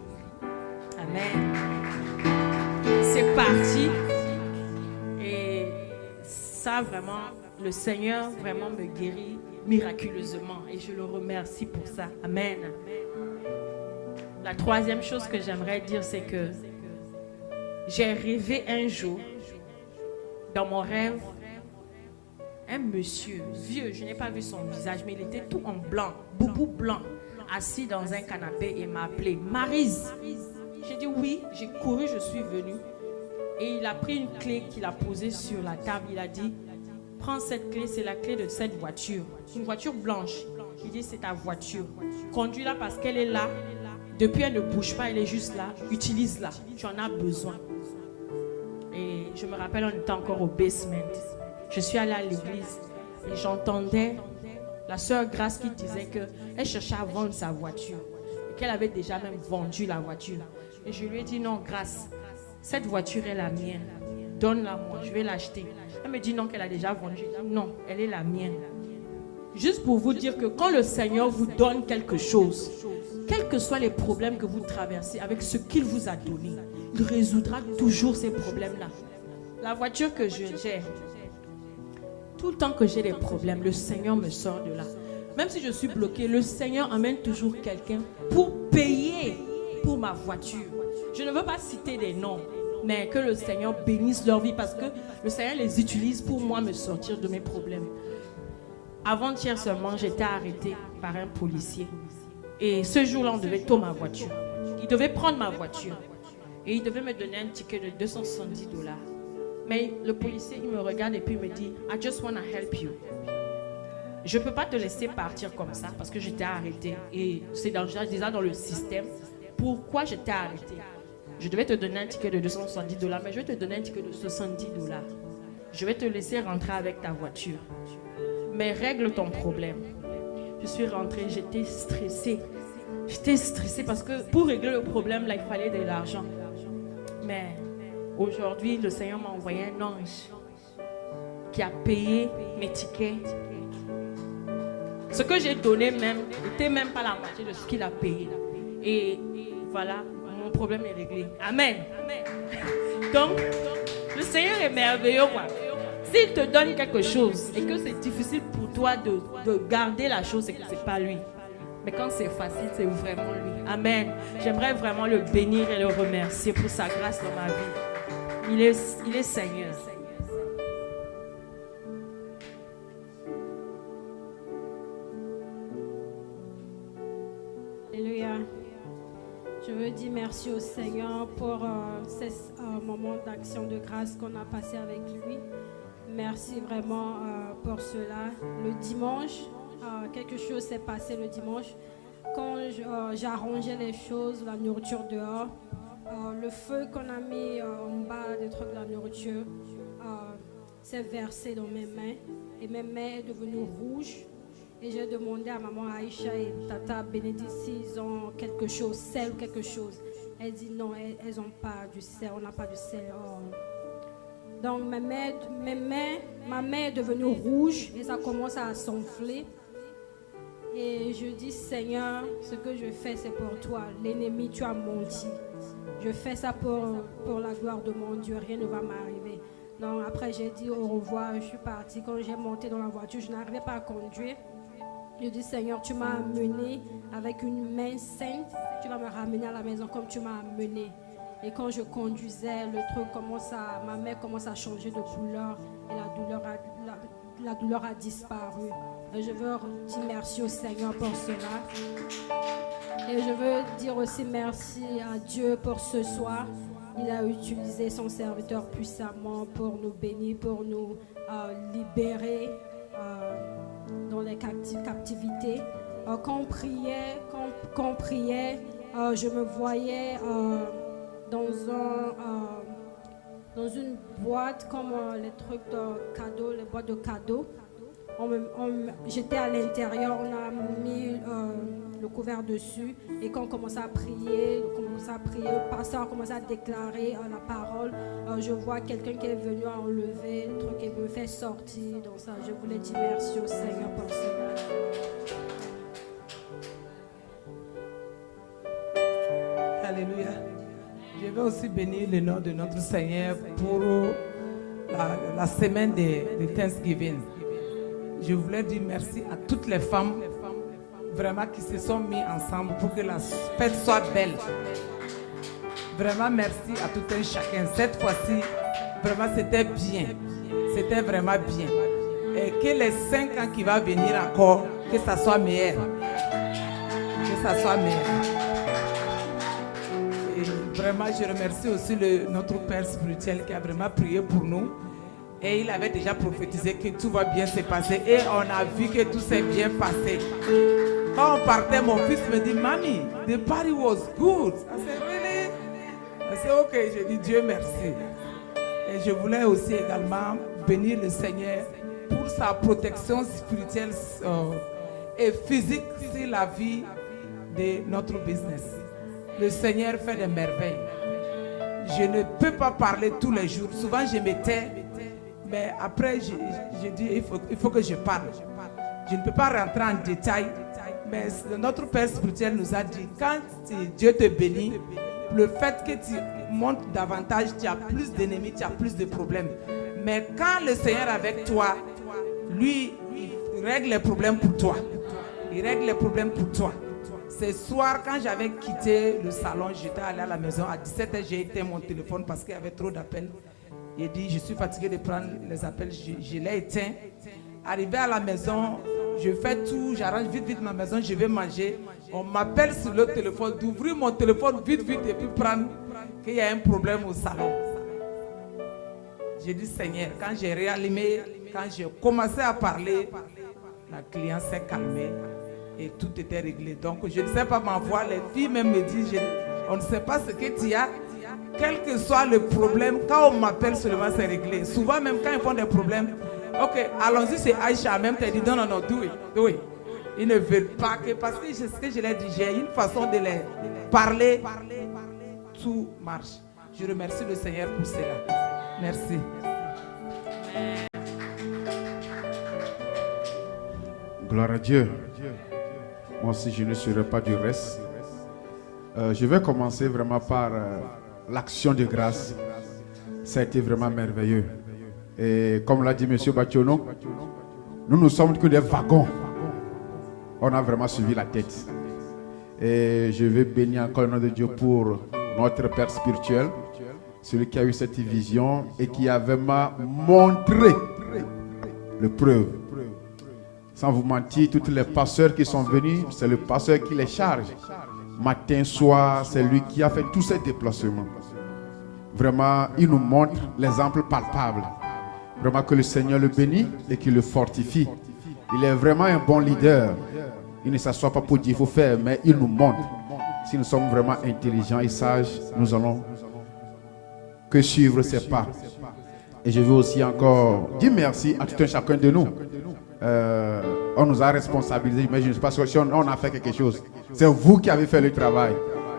Amen. C'est parti. Et ça, vraiment, le Seigneur vraiment me guérit miraculeusement. Et je le remercie pour ça. Amen. La troisième chose que j'aimerais dire, c'est que j'ai rêvé un jour, dans mon rêve, un monsieur vieux, je n'ai pas vu son visage, mais il était tout en blanc, boubou blanc, assis dans un canapé et m'a appelé Maryse. J'ai dit oui, j'ai couru, je suis venue. Et il a pris une clé qu'il a posée sur la table. Il a dit, prends cette clé, c'est la clé de cette voiture. Une voiture blanche. Il dit, c'est ta voiture. Conduis-la parce qu'elle est là. Depuis, elle ne bouge pas, elle est juste là. Utilise-la. Tu en as besoin. Et je me rappelle, on était encore au basement. Je suis allée à l'église et j'entendais la sœur Grace qui disait qu'elle cherchait à vendre sa voiture. Et qu'elle avait déjà même vendu la voiture. Et je lui ai dit, non, Grace, cette voiture est la mienne. Donne-la-moi, je vais l'acheter. Elle me dit non, qu'elle a déjà vendu. Non, elle est la mienne. Juste pour vous dire que quand le Seigneur vous donne quelque chose, quels que soient les problèmes que vous traversez, avec ce qu'il vous a donné, il résoudra toujours ces problèmes-là. La voiture que j'ai, tout le temps que j'ai des problèmes, le Seigneur me sort de là. Même si je suis bloquée, le Seigneur amène toujours quelqu'un pour payer pour ma voiture. Je ne veux pas citer des noms, mais que le Seigneur bénisse leur vie parce que le Seigneur les utilise pour moi me sortir de mes problèmes. Avant-hier seulement, j'étais arrêtée par un policier. Et ce jour-là, on devait tourner ma voiture. Il devait prendre ma voiture. Et il devait me donner un ticket de $270. Mais le policier, il me regarde et puis il me dit, I just want to help you. Je ne peux pas te laisser partir comme ça parce que j'étais arrêtée. Et c'est déjà dans le système. Pourquoi j'étais arrêtée? Je devais te donner un ticket de $270, mais je vais te donner un ticket de $70. Je vais te laisser rentrer avec ta voiture. Mais règle ton problème. Je suis rentrée, j'étais stressée. J'étais stressée parce que pour régler le problème, là, il fallait de l'argent. Mais aujourd'hui, le Seigneur m'a envoyé un ange qui a payé mes tickets. Ce que j'ai donné même n'était même pas la moitié de ce qu'il a payé. Et voilà, mon problème est réglé. Amen. Donc, le Seigneur est merveilleux. S'il te donne quelque chose et que c'est difficile pour toi de garder la chose, c'est que ce n'est pas lui. Mais quand c'est facile, c'est vraiment lui. Amen. J'aimerais vraiment le bénir et le remercier pour sa grâce dans ma vie. Il est Seigneur. Alléluia. Je veux dire merci au Seigneur pour ces moments d'action de grâce qu'on a passé avec lui. Merci vraiment pour cela. Le dimanche, quelque chose s'est passé le dimanche. Quand j'arrangeais les choses, la nourriture dehors, le feu qu'on a mis en bas des trucs de la nourriture s'est versé dans mes mains. Et mes mains sont devenues rouges. Et j'ai demandé à maman Aïcha et Tata Bénédicte s'ils ont quelque chose, sel ou quelque chose. Elle dit non, elles n'ont pas du sel, on n'a pas du sel. Donc ma main est devenue rouge et ça commence à s'enfler. Et je dis Seigneur, ce que je fais c'est pour toi. L'ennemi, tu as menti. Je fais ça pour la gloire de mon Dieu, rien ne va m'arriver. Donc après j'ai dit au revoir, je suis partie. Quand j'ai monté dans la voiture, je n'arrivais pas à conduire. Je dis Seigneur, tu m'as amené avec une main sainte, tu vas me ramener à la maison comme tu m'as amené. Et quand je conduisais, le truc ma main commence à changer de couleur et la douleur a disparu. Et je veux dire merci au Seigneur pour cela. Et je veux dire aussi merci à Dieu pour ce soir. Il a utilisé son serviteur puissamment pour nous bénir, pour nous libérer dans les captivités. Quand on priait, je me voyais dans une boîte comme les trucs de cadeaux, les boîtes de cadeaux. J'étais à l'intérieur, on a mis le couvert dessus et quand on commençait à prier, le pasteur commençait à déclarer la parole. Je vois quelqu'un qui est venu à enlever le truc et me fait sortir. Donc ça, je voulais dire merci au Seigneur pour cela. Alléluia. Je vais aussi bénir le nom de notre Seigneur pour la semaine de Thanksgiving. Je voulais dire merci à toutes les femmes vraiment qui se sont mises ensemble pour que la fête soit belle. Vraiment merci à tout un chacun. Cette fois-ci, vraiment c'était bien. C'était vraiment bien. Et que les 5 ans qui vont venir encore, que ça soit meilleur. Que ça soit meilleur. Et vraiment, je remercie aussi notre Père spirituel qui a vraiment prié pour nous. Et il avait déjà prophétisé que tout va bien se passer. Et on a vu que tout s'est bien passé. Quand on partait, mon fils me dit, Mommy, the party was good. I said, really? I said, ok, je dis Dieu merci. Et je voulais aussi également bénir le Seigneur pour sa protection spirituelle et physique sur la vie de notre business. Le Seigneur fait des merveilles. Je ne peux pas parler tous les jours. Souvent, je me tais. Mais après, je dis, il faut que je parle. Je ne peux pas rentrer en détail. Mais notre Père spirituel nous a dit, quand Dieu te bénit, le fait que tu montes davantage, tu as plus d'ennemis, tu as plus de problèmes. Mais quand le Seigneur est avec toi, lui, il règle les problèmes pour toi. Il règle les problèmes pour toi. Ce soir, quand j'avais quitté le salon, j'étais allé à la maison. À 17h, j'ai éteint mon téléphone parce qu'il y avait trop d'appels. J'ai dit, je suis fatigué de prendre les appels. Je l'ai éteint. Arrivé à la maison, je fais tout, j'arrange vite ma maison, je vais manger. On m'appelle sur le téléphone, d'ouvrir mon téléphone vite et puis prendre qu'il y a un problème au salon. J'ai dit, Seigneur, quand j'ai réallumé, quand j'ai commencé à parler, la cliente s'est calmée et tout était réglé. Donc, je ne sais pas ma voix, les filles même me disent, on ne sait pas ce que tu as. Quel que soit le problème, quand on m'appelle seulement, c'est réglé. Souvent, même quand ils font des problèmes, ok, allons-y, c'est Aïcha même, t'as dit, non, do it. Ils ne veulent pas que, parce que ce que je l'ai dit, j'ai une façon de les parler, tout marche. Je remercie le Seigneur pour cela. Merci. Gloire à Dieu. Moi aussi, je ne serai pas du reste. Je vais commencer vraiment par l'action de grâce. Ça a été vraiment merveilleux. Et comme l'a dit M. Bationo, nous ne sommes que des wagons. On a vraiment suivi la tête. Et je vais bénir encore le nom de Dieu pour notre Père spirituel, celui qui a eu cette vision et qui a vraiment montré les preuves. Sans vous mentir, tous les pasteurs qui sont venus, c'est le pasteur qui les charge. Matin, soir, c'est lui qui a fait tous ces déplacements. Vraiment, il nous montre l'exemple palpable. Vraiment que le Seigneur le bénit et qu'il le fortifie. Il est vraiment un bon leader. Il ne s'assoit pas pour dire il faut faire, mais il nous montre. Si nous sommes vraiment intelligents et sages, nous allons que suivre ses pas. Et je veux aussi encore dire merci à tout un chacun de nous. On nous a responsabilisés, mais je ne sais pas si on a fait quelque chose. C'est vous qui avez fait le travail.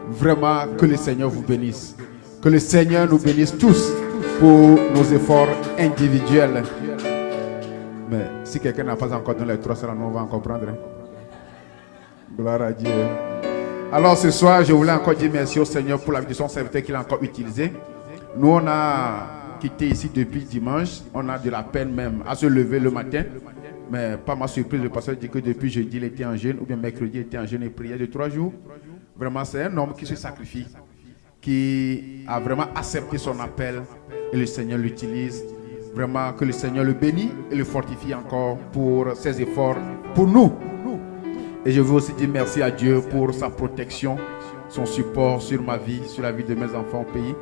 Vraiment, que le Seigneur vous bénisse. Que le Seigneur nous bénisse tous pour nos efforts individuels. Mais si quelqu'un n'a pas encore donné les 3 semaines, on va en comprendre. Gloire à Dieu. Alors ce soir, je voulais encore dire merci au Seigneur pour la vie de son serviteur qu'il a encore utilisé. Nous, on a quitté ici depuis dimanche. On a de la peine même à se lever le matin. Mais pas ma surprise, le pasteur dit que depuis jeudi, il était en jeûne, ou bien mercredi, il était en jeûne et prière de 3 jours. Vraiment, c'est un homme qui se sacrifie, qui a vraiment accepté son appel et le Seigneur l'utilise. Vraiment que le Seigneur le bénit et le fortifie encore pour ses efforts pour nous. Et je veux aussi dire merci à Dieu pour sa protection, son support sur ma vie, sur la vie de mes enfants au pays.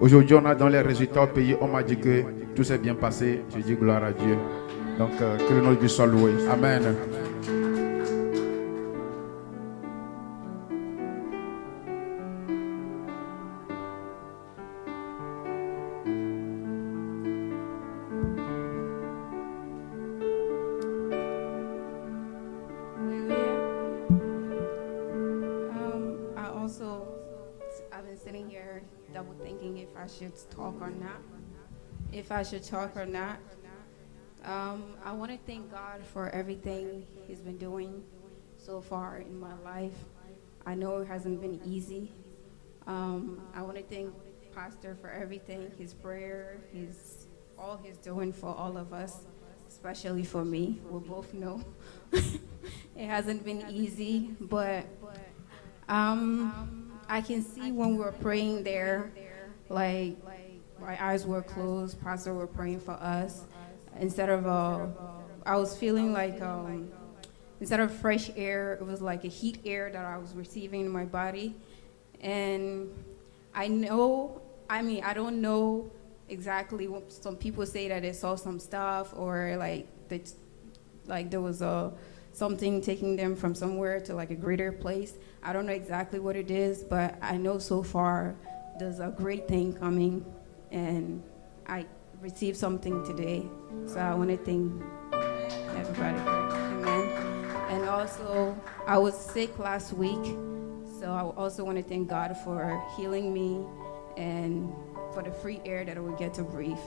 Aujourd'hui, on a dans les résultats au pays, on m'a dit que tout s'est bien passé. Je dis gloire à Dieu. Donc, que le nom de Dieu soit loué. Amen. I've been sitting here double thinking if I should talk or not. I want to thank God for everything He's been doing so far in my life. I know it hasn't been easy. I want to thank Pastor for everything, his prayer, all he's doing for all of us, especially for me. We both know it hasn't been easy, but I can see when we were praying there, like my eyes were closed, Pastor were praying for us. Instead of, I was feeling like, instead of fresh air, it was like a heat air that I was receiving in my body. And I don't know exactly. Some people say that they saw some stuff, or like there was something taking them from somewhere to like a greater place. I don't know exactly what it is, but I know so far there's a great thing coming, and I received something today. So I want to thank everybody for it. Amen. And also, I was sick last week, so I also want to thank God for healing me and for the free air that I will get to breathe.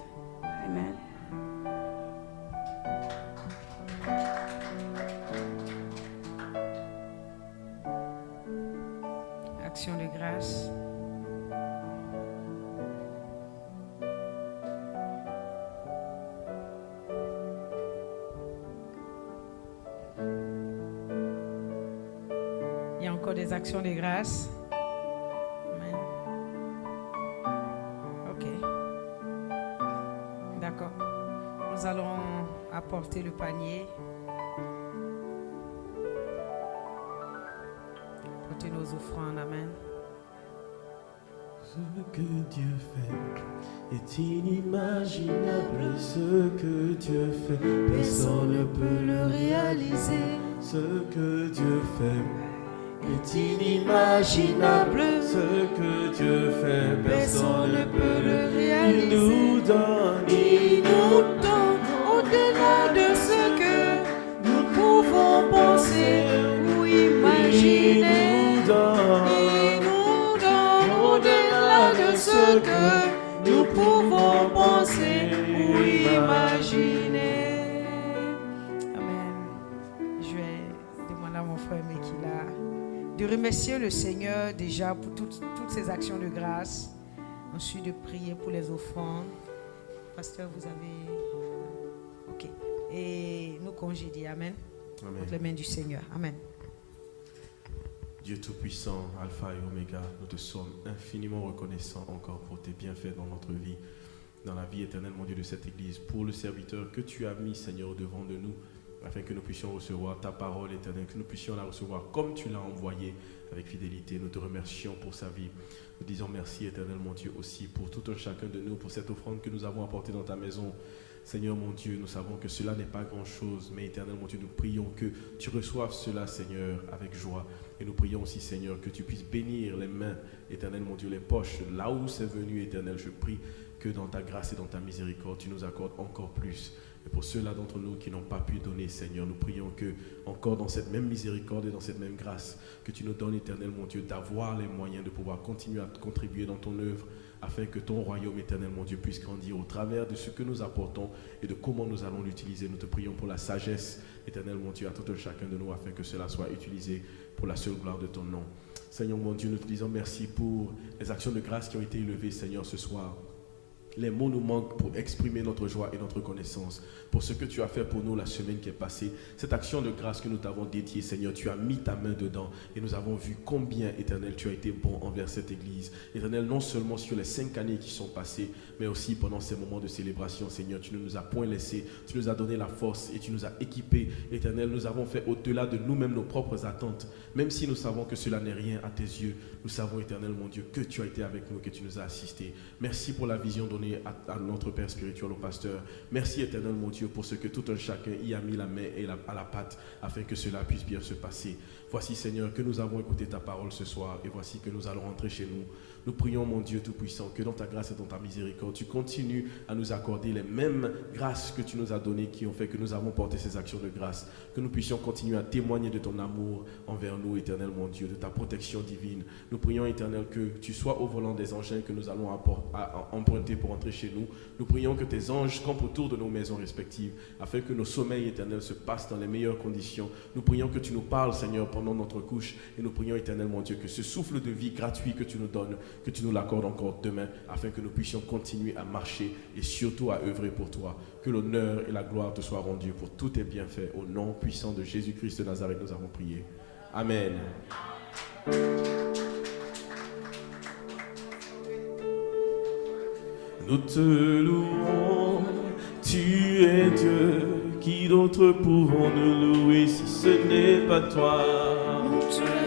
Amen. Action de grâce. Il y a encore des actions de grâce. Amen. Ok. D'accord. Nous allons apporter le panier. Porter nos offrandes. Amen. Ce que Dieu fait est inimaginable. Ce que Dieu fait, personne ne peut le réaliser. Ce que Dieu fait est inimaginable. Ce que Dieu fait, personne ne peut le réaliser. Il nous donne au-delà de ce que nous pouvons penser ou imaginer. Il nous donne au-delà de ce que nous pouvons penser ou imaginer. Amen. Je vais demander à mon frère Mekila de remercier le Seigneur déjà pour toutes ces actions de grâce. Ensuite de prier pour les offrandes. Pasteur, vous avez... Ok. Et nous congédier. Amen. Amen. Entre les mains du Seigneur. Amen. Dieu Tout-Puissant, Alpha et Oméga, nous te sommes infiniment reconnaissants encore pour tes bienfaits dans notre vie, dans la vie éternelle, mon Dieu, de cette Église, pour le serviteur que tu as mis, Seigneur, devant de nous, afin que nous puissions recevoir ta parole éternelle, que nous puissions la recevoir comme tu l'as envoyée avec fidélité. Nous te remercions pour sa vie. Nous disons merci, éternel, mon Dieu, aussi pour tout un chacun de nous, pour cette offrande que nous avons apportée dans ta maison. Seigneur, mon Dieu, nous savons que cela n'est pas grand-chose, mais éternel, mon Dieu, nous prions que tu reçoives cela, Seigneur, avec joie. Et nous prions aussi, Seigneur, que tu puisses bénir les mains, éternel, mon Dieu, les poches, là où c'est venu, éternel. Je prie que dans ta grâce et dans ta miséricorde, tu nous accordes encore plus. Et pour ceux-là d'entre nous qui n'ont pas pu donner, Seigneur, nous prions que, encore dans cette même miséricorde et dans cette même grâce, que tu nous donnes, éternel, mon Dieu, d'avoir les moyens de pouvoir continuer à contribuer dans ton œuvre, afin que ton royaume, éternel, mon Dieu, puisse grandir au travers de ce que nous apportons et de comment nous allons l'utiliser. Nous te prions pour la sagesse, éternel, mon Dieu, à tout un chacun de nous, afin que cela soit utilisé pour la seule gloire de ton nom. Seigneur, mon Dieu, nous te disons merci pour les actions de grâce qui ont été élevées, Seigneur, ce soir. Les mots nous manquent pour exprimer notre joie et notre reconnaissance pour ce que tu as fait pour nous la semaine qui est passée. Cette action de grâce que nous t'avons dédiée, Seigneur, tu as mis ta main dedans et nous avons vu combien, éternel, tu as été bon envers cette église. Éternel, non seulement sur les 5 années qui sont passées, mais aussi pendant ces moments de célébration, Seigneur, tu ne nous as point laissé, tu nous as donné la force et tu nous as équipés. Éternel, nous avons fait au-delà de nous-mêmes nos propres attentes, même si nous savons que cela n'est rien à tes yeux. Nous savons, éternel, mon Dieu, que tu as été avec nous, que tu nous as assistés. Merci pour la vision donnée à notre Père spirituel, au pasteur. Merci, éternel, mon Dieu, pour ce que tout un chacun y a mis la main et à la pâte, afin que cela puisse bien se passer. Voici, Seigneur, que nous avons écouté ta parole ce soir, et voici que nous allons rentrer chez nous. Nous prions, mon Dieu Tout-Puissant, que dans ta grâce et dans ta miséricorde, tu continues à nous accorder les mêmes grâces que tu nous as données, qui ont fait que nous avons porté ces actions de grâce, que nous puissions continuer à témoigner de ton amour envers nous, éternel, mon Dieu, de ta protection divine. Nous prions, éternel, que tu sois au volant des engins que nous allons emprunter pour entrer chez nous. Nous prions que tes anges campent autour de nos maisons respectives, afin que nos sommeils, éternels, se passent dans les meilleures conditions. Nous prions que tu nous parles, Seigneur, pendant notre couche, et nous prions, éternel, mon Dieu, que ce souffle de vie gratuit que tu nous donnes, que tu nous l'accordes encore demain, afin que nous puissions continuer à marcher et surtout à œuvrer pour toi. Que l'honneur et la gloire te soient rendus pour tous tes bienfaits. Au nom puissant de Jésus-Christ de Nazareth, nous avons prié. Amen. Nous te louons, tu es Dieu, qui d'autre pouvons nous louer si ce n'est pas toi? Nous te